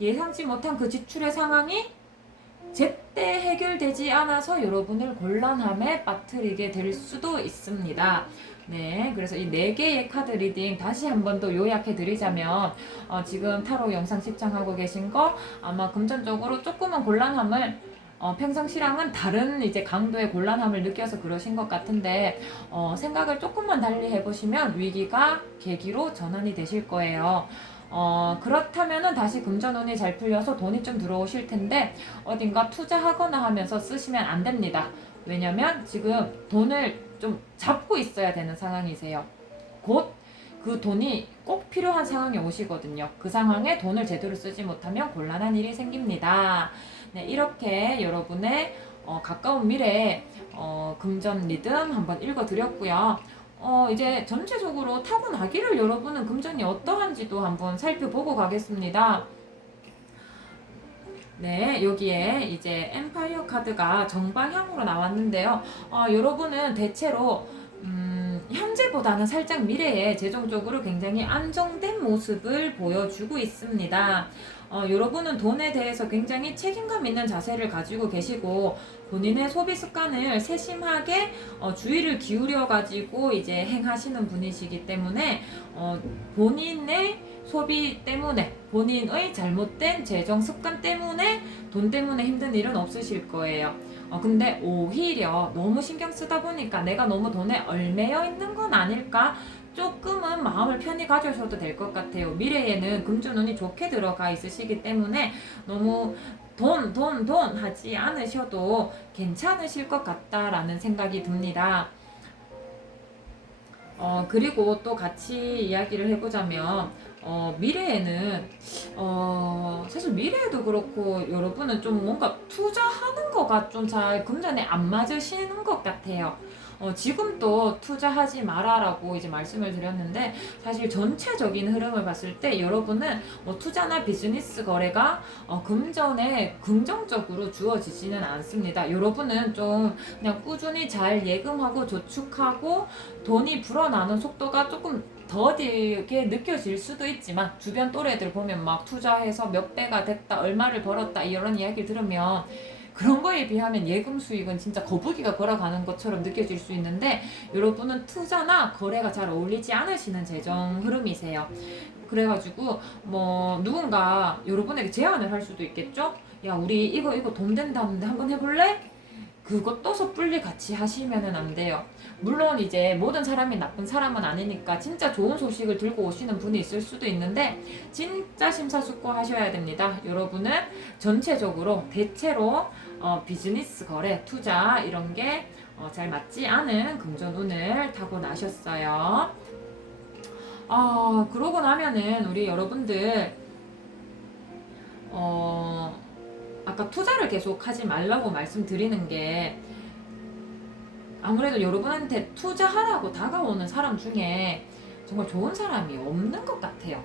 예상치 못한 그 지출의 상황이 제때 해결되지 않아서 여러분을 곤란함에 빠뜨리게 될 수도 있습니다. 네, 그래서 이 4개의 카드 리딩 다시 한 번 더 요약해 드리자면, 지금 타로 영상 시청하고 계신 거 아마 금전적으로 조금은 곤란함을, 평상시랑은 다른 이제 강도의 곤란함을 느껴서 그러신 것 같은데, 생각을 조금만 달리 해보시면 위기가 계기로 전환이 되실 거예요. 그렇다면은 다시 금전운이 잘 풀려서 돈이 좀 들어오실 텐데, 어딘가 투자하거나 하면서 쓰시면 안 됩니다. 왜냐면 지금 돈을 좀 잡고 있어야 되는 상황이세요. 곧 그 돈이 꼭 필요한 상황이 오시거든요. 그 상황에 돈을 제대로 쓰지 못하면 곤란한 일이 생깁니다. 네, 이렇게 여러분의 가까운 미래에 금전 리듬 한번 읽어드렸고요. 이제 전체적으로 타고나기를 여러분은 금전이 어떠한지도 한번 살펴보고 가겠습니다. 네, 여기에 이제 엠파이어 카드가 정방향으로 나왔는데요. 여러분은 대체로 현재보다는 살짝 미래에 재정적으로 굉장히 안정된 모습을 보여주고 있습니다. 여러분은 돈에 대해서 굉장히 책임감 있는 자세를 가지고 계시고 본인의 소비 습관을 세심하게 주의를 기울여 가지고 이제 행하시는 분이시기 때문에 본인의 소비 때문에, 본인의 잘못된 재정 습관 때문에 돈 때문에 힘든 일은 없으실 거예요. 근데 오히려 너무 신경 쓰다 보니까 내가 너무 돈에 얼매여 있는 건 아닐까? 조금은 마음을 편히 가져셔도 될 것 같아요. 미래에는 금전운이 좋게 들어가 있으시기 때문에 너무 돈 하지 않으셔도 괜찮으실 것 같다라는 생각이 듭니다. 그리고 또 같이 이야기를 해보자면, 미래에는, 사실 미래에도 그렇고, 여러분은 좀 뭔가 투자하는 거가 좀 잘 금전에 안 맞으시는 것 같아요. 지금 또 투자하지 마라라고 이제 말씀을 드렸는데, 사실 전체적인 흐름을 봤을 때 여러분은 뭐 투자나 비즈니스 거래가 금전에 긍정적으로 주어지지는 않습니다. 여러분은 좀 그냥 꾸준히 잘 예금하고 저축하고 돈이 불어나는 속도가 조금 더디게 느껴질 수도 있지만, 주변 또래들 보면 막 투자해서 몇 배가 됐다, 얼마를 벌었다 이런 이야기 들으면 그런 거에 비하면 예금 수익은 진짜 거북이가 걸어가는 것처럼 느껴질 수 있는데, 여러분은 투자나 거래가 잘 어울리지 않으시는 재정 흐름이세요. 그래가지고 뭐 누군가 여러분에게 제안을 할 수도 있겠죠. 야, 우리 이거 돈 된다는데 한번 해볼래? 그것도 섣불리 같이 하시면은 안 돼요. 물론 이제 모든 사람이 나쁜 사람은 아니니까 진짜 좋은 소식을 들고 오시는 분이 있을 수도 있는데, 진짜 심사숙고하셔야 됩니다. 여러분은 전체적으로 대체로 비즈니스 거래, 투자 이런 게 잘 맞지 않은 금전운을 타고나셨어요. 그러고 나면은 우리 여러분들 아까 투자를 계속 하지 말라고 말씀드리는 게, 아무래도 여러분한테 투자하라고 다가오는 사람 중에 정말 좋은 사람이 없는 것 같아요.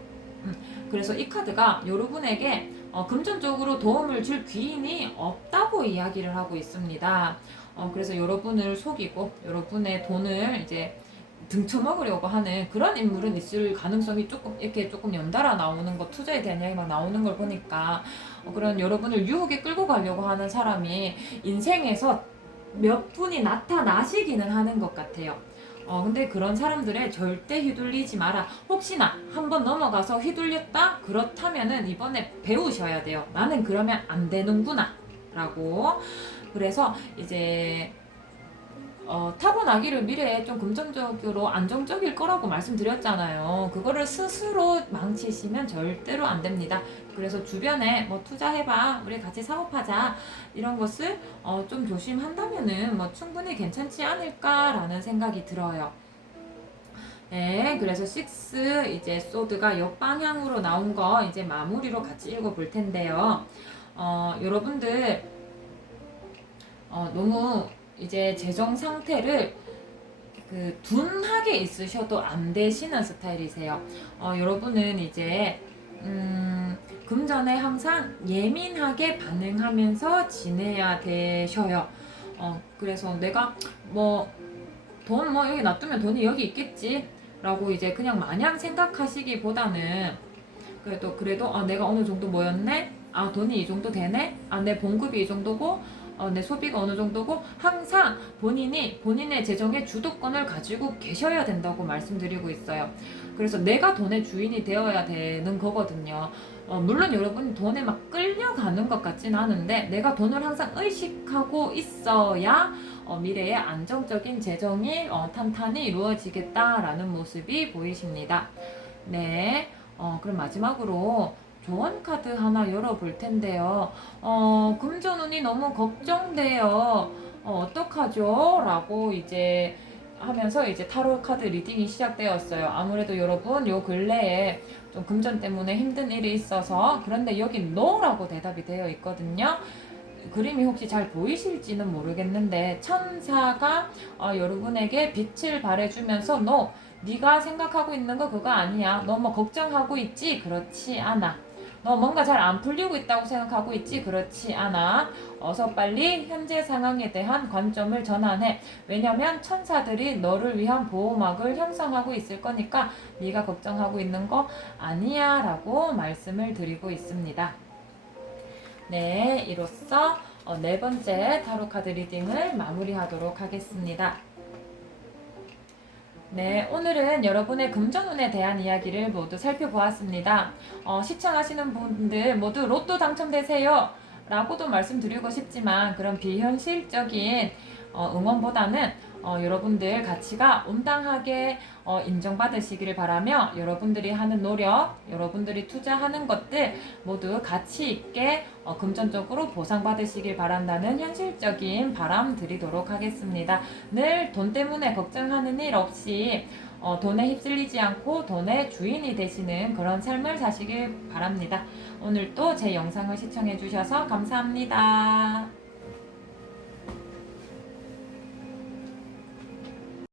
그래서 이 카드가 여러분에게 금전적으로 도움을 줄 귀인이 없다고 이야기를 하고 있습니다. 그래서 여러분을 속이고 여러분의 돈을 이제 등쳐먹으려고 하는 그런 인물은 있을 가능성이 조금 연달아 나오는 거, 투자에 대한 이야기 막 나오는 걸 보니까 그런 여러분을 유혹에 끌고 가려고 하는 사람이 인생에서 몇 분이 나타나시기는 하는 것 같아요. 근데 그런 사람들에 절대 휘둘리지 마라. 혹시나 한번 넘어가서 휘둘렸다? 그렇다면은 이번에 배우셔야 돼요. 나는 그러면 안 되는구나. 라고. 그래서 이제 타고나기를 미래에 좀 금전적으로 안정적일 거라고 말씀드렸잖아요. 그거를 스스로 망치시면 절대로 안 됩니다. 그래서 주변에 뭐 투자해봐, 우리 같이 사업하자, 이런 것을 좀 조심한다면은 뭐 충분히 괜찮지 않을까라는 생각이 들어요. 네, 그래서 6 이제 소드가 역방향으로 나온 거 이제 마무리로 같이 읽어볼 텐데요. 여러분들 너무 이제 재정 상태를 둔하게 있으셔도 안 되시는 스타일이세요. 여러분은 이제 금전에 항상 예민하게 반응하면서 지내야 되셔요. 그래서 내가 돈 여기 놔두면 돈이 여기 있겠지 라고 이제 그냥 마냥 생각하시기보다는 그래도 내가 어느 정도 모였네, 돈이 이 정도 되네, 내 봉급이 이 정도고, 내 소비가 어느 정도고, 항상 본인의 재정의 주도권을 가지고 계셔야 된다고 말씀드리고 있어요. 그래서 내가 돈의 주인이 되어야 되는 거거든요. 물론 여러분이 돈에 막 끌려가는 것 같진 않은데, 내가 돈을 항상 의식하고 있어야 미래에 안정적인 재정이 탄탄히 이루어지겠다라는 모습이 보이십니다. 네. 그럼 마지막으로 조언 카드 하나 열어볼 텐데요. 금전운이 너무 걱정돼요. 어떡하죠? 라고 이제 하면서 이제 타로 카드 리딩이 시작되었어요. 아무래도 여러분 요 근래에 좀 금전 때문에 힘든 일이 있어서, 그런데 여기 NO라고 대답이 되어 있거든요. 그림이 혹시 잘 보이실지는 모르겠는데 천사가 여러분에게 빛을 발해주면서 너 네가 생각하고 있는 거 그거 아니야. 너 뭐 걱정하고 있지? 그렇지 않아. 너 뭔가 잘 안 풀리고 있다고 생각하고 있지? 그렇지 않아. 어서 빨리 현재 상황에 대한 관점을 전환해. 왜냐면 천사들이 너를 위한 보호막을 형성하고 있을 거니까 네가 걱정하고 있는 거 아니야 라고 말씀을 드리고 있습니다. 네, 이로써 네 번째 타로 카드 리딩을 마무리하도록 하겠습니다. 네, 오늘은 여러분의 금전운에 대한 이야기를 모두 살펴보았습니다. 시청하시는 분들 모두 로또 당첨되세요 라고도 말씀드리고 싶지만, 그런 비현실적인 응원보다는 여러분들 가치가 온당하게 인정받으시기를 바라며, 여러분들이 하는 노력, 여러분들이 투자하는 것들 모두 가치 있게 금전적으로 보상받으시길 바란다는 현실적인 바람 드리도록 하겠습니다. 늘 돈 때문에 걱정하는 일 없이 돈에 휩쓸리지 않고 돈의 주인이 되시는 그런 삶을 사시길 바랍니다. 오늘도 제 영상을 시청해 주셔서 감사합니다.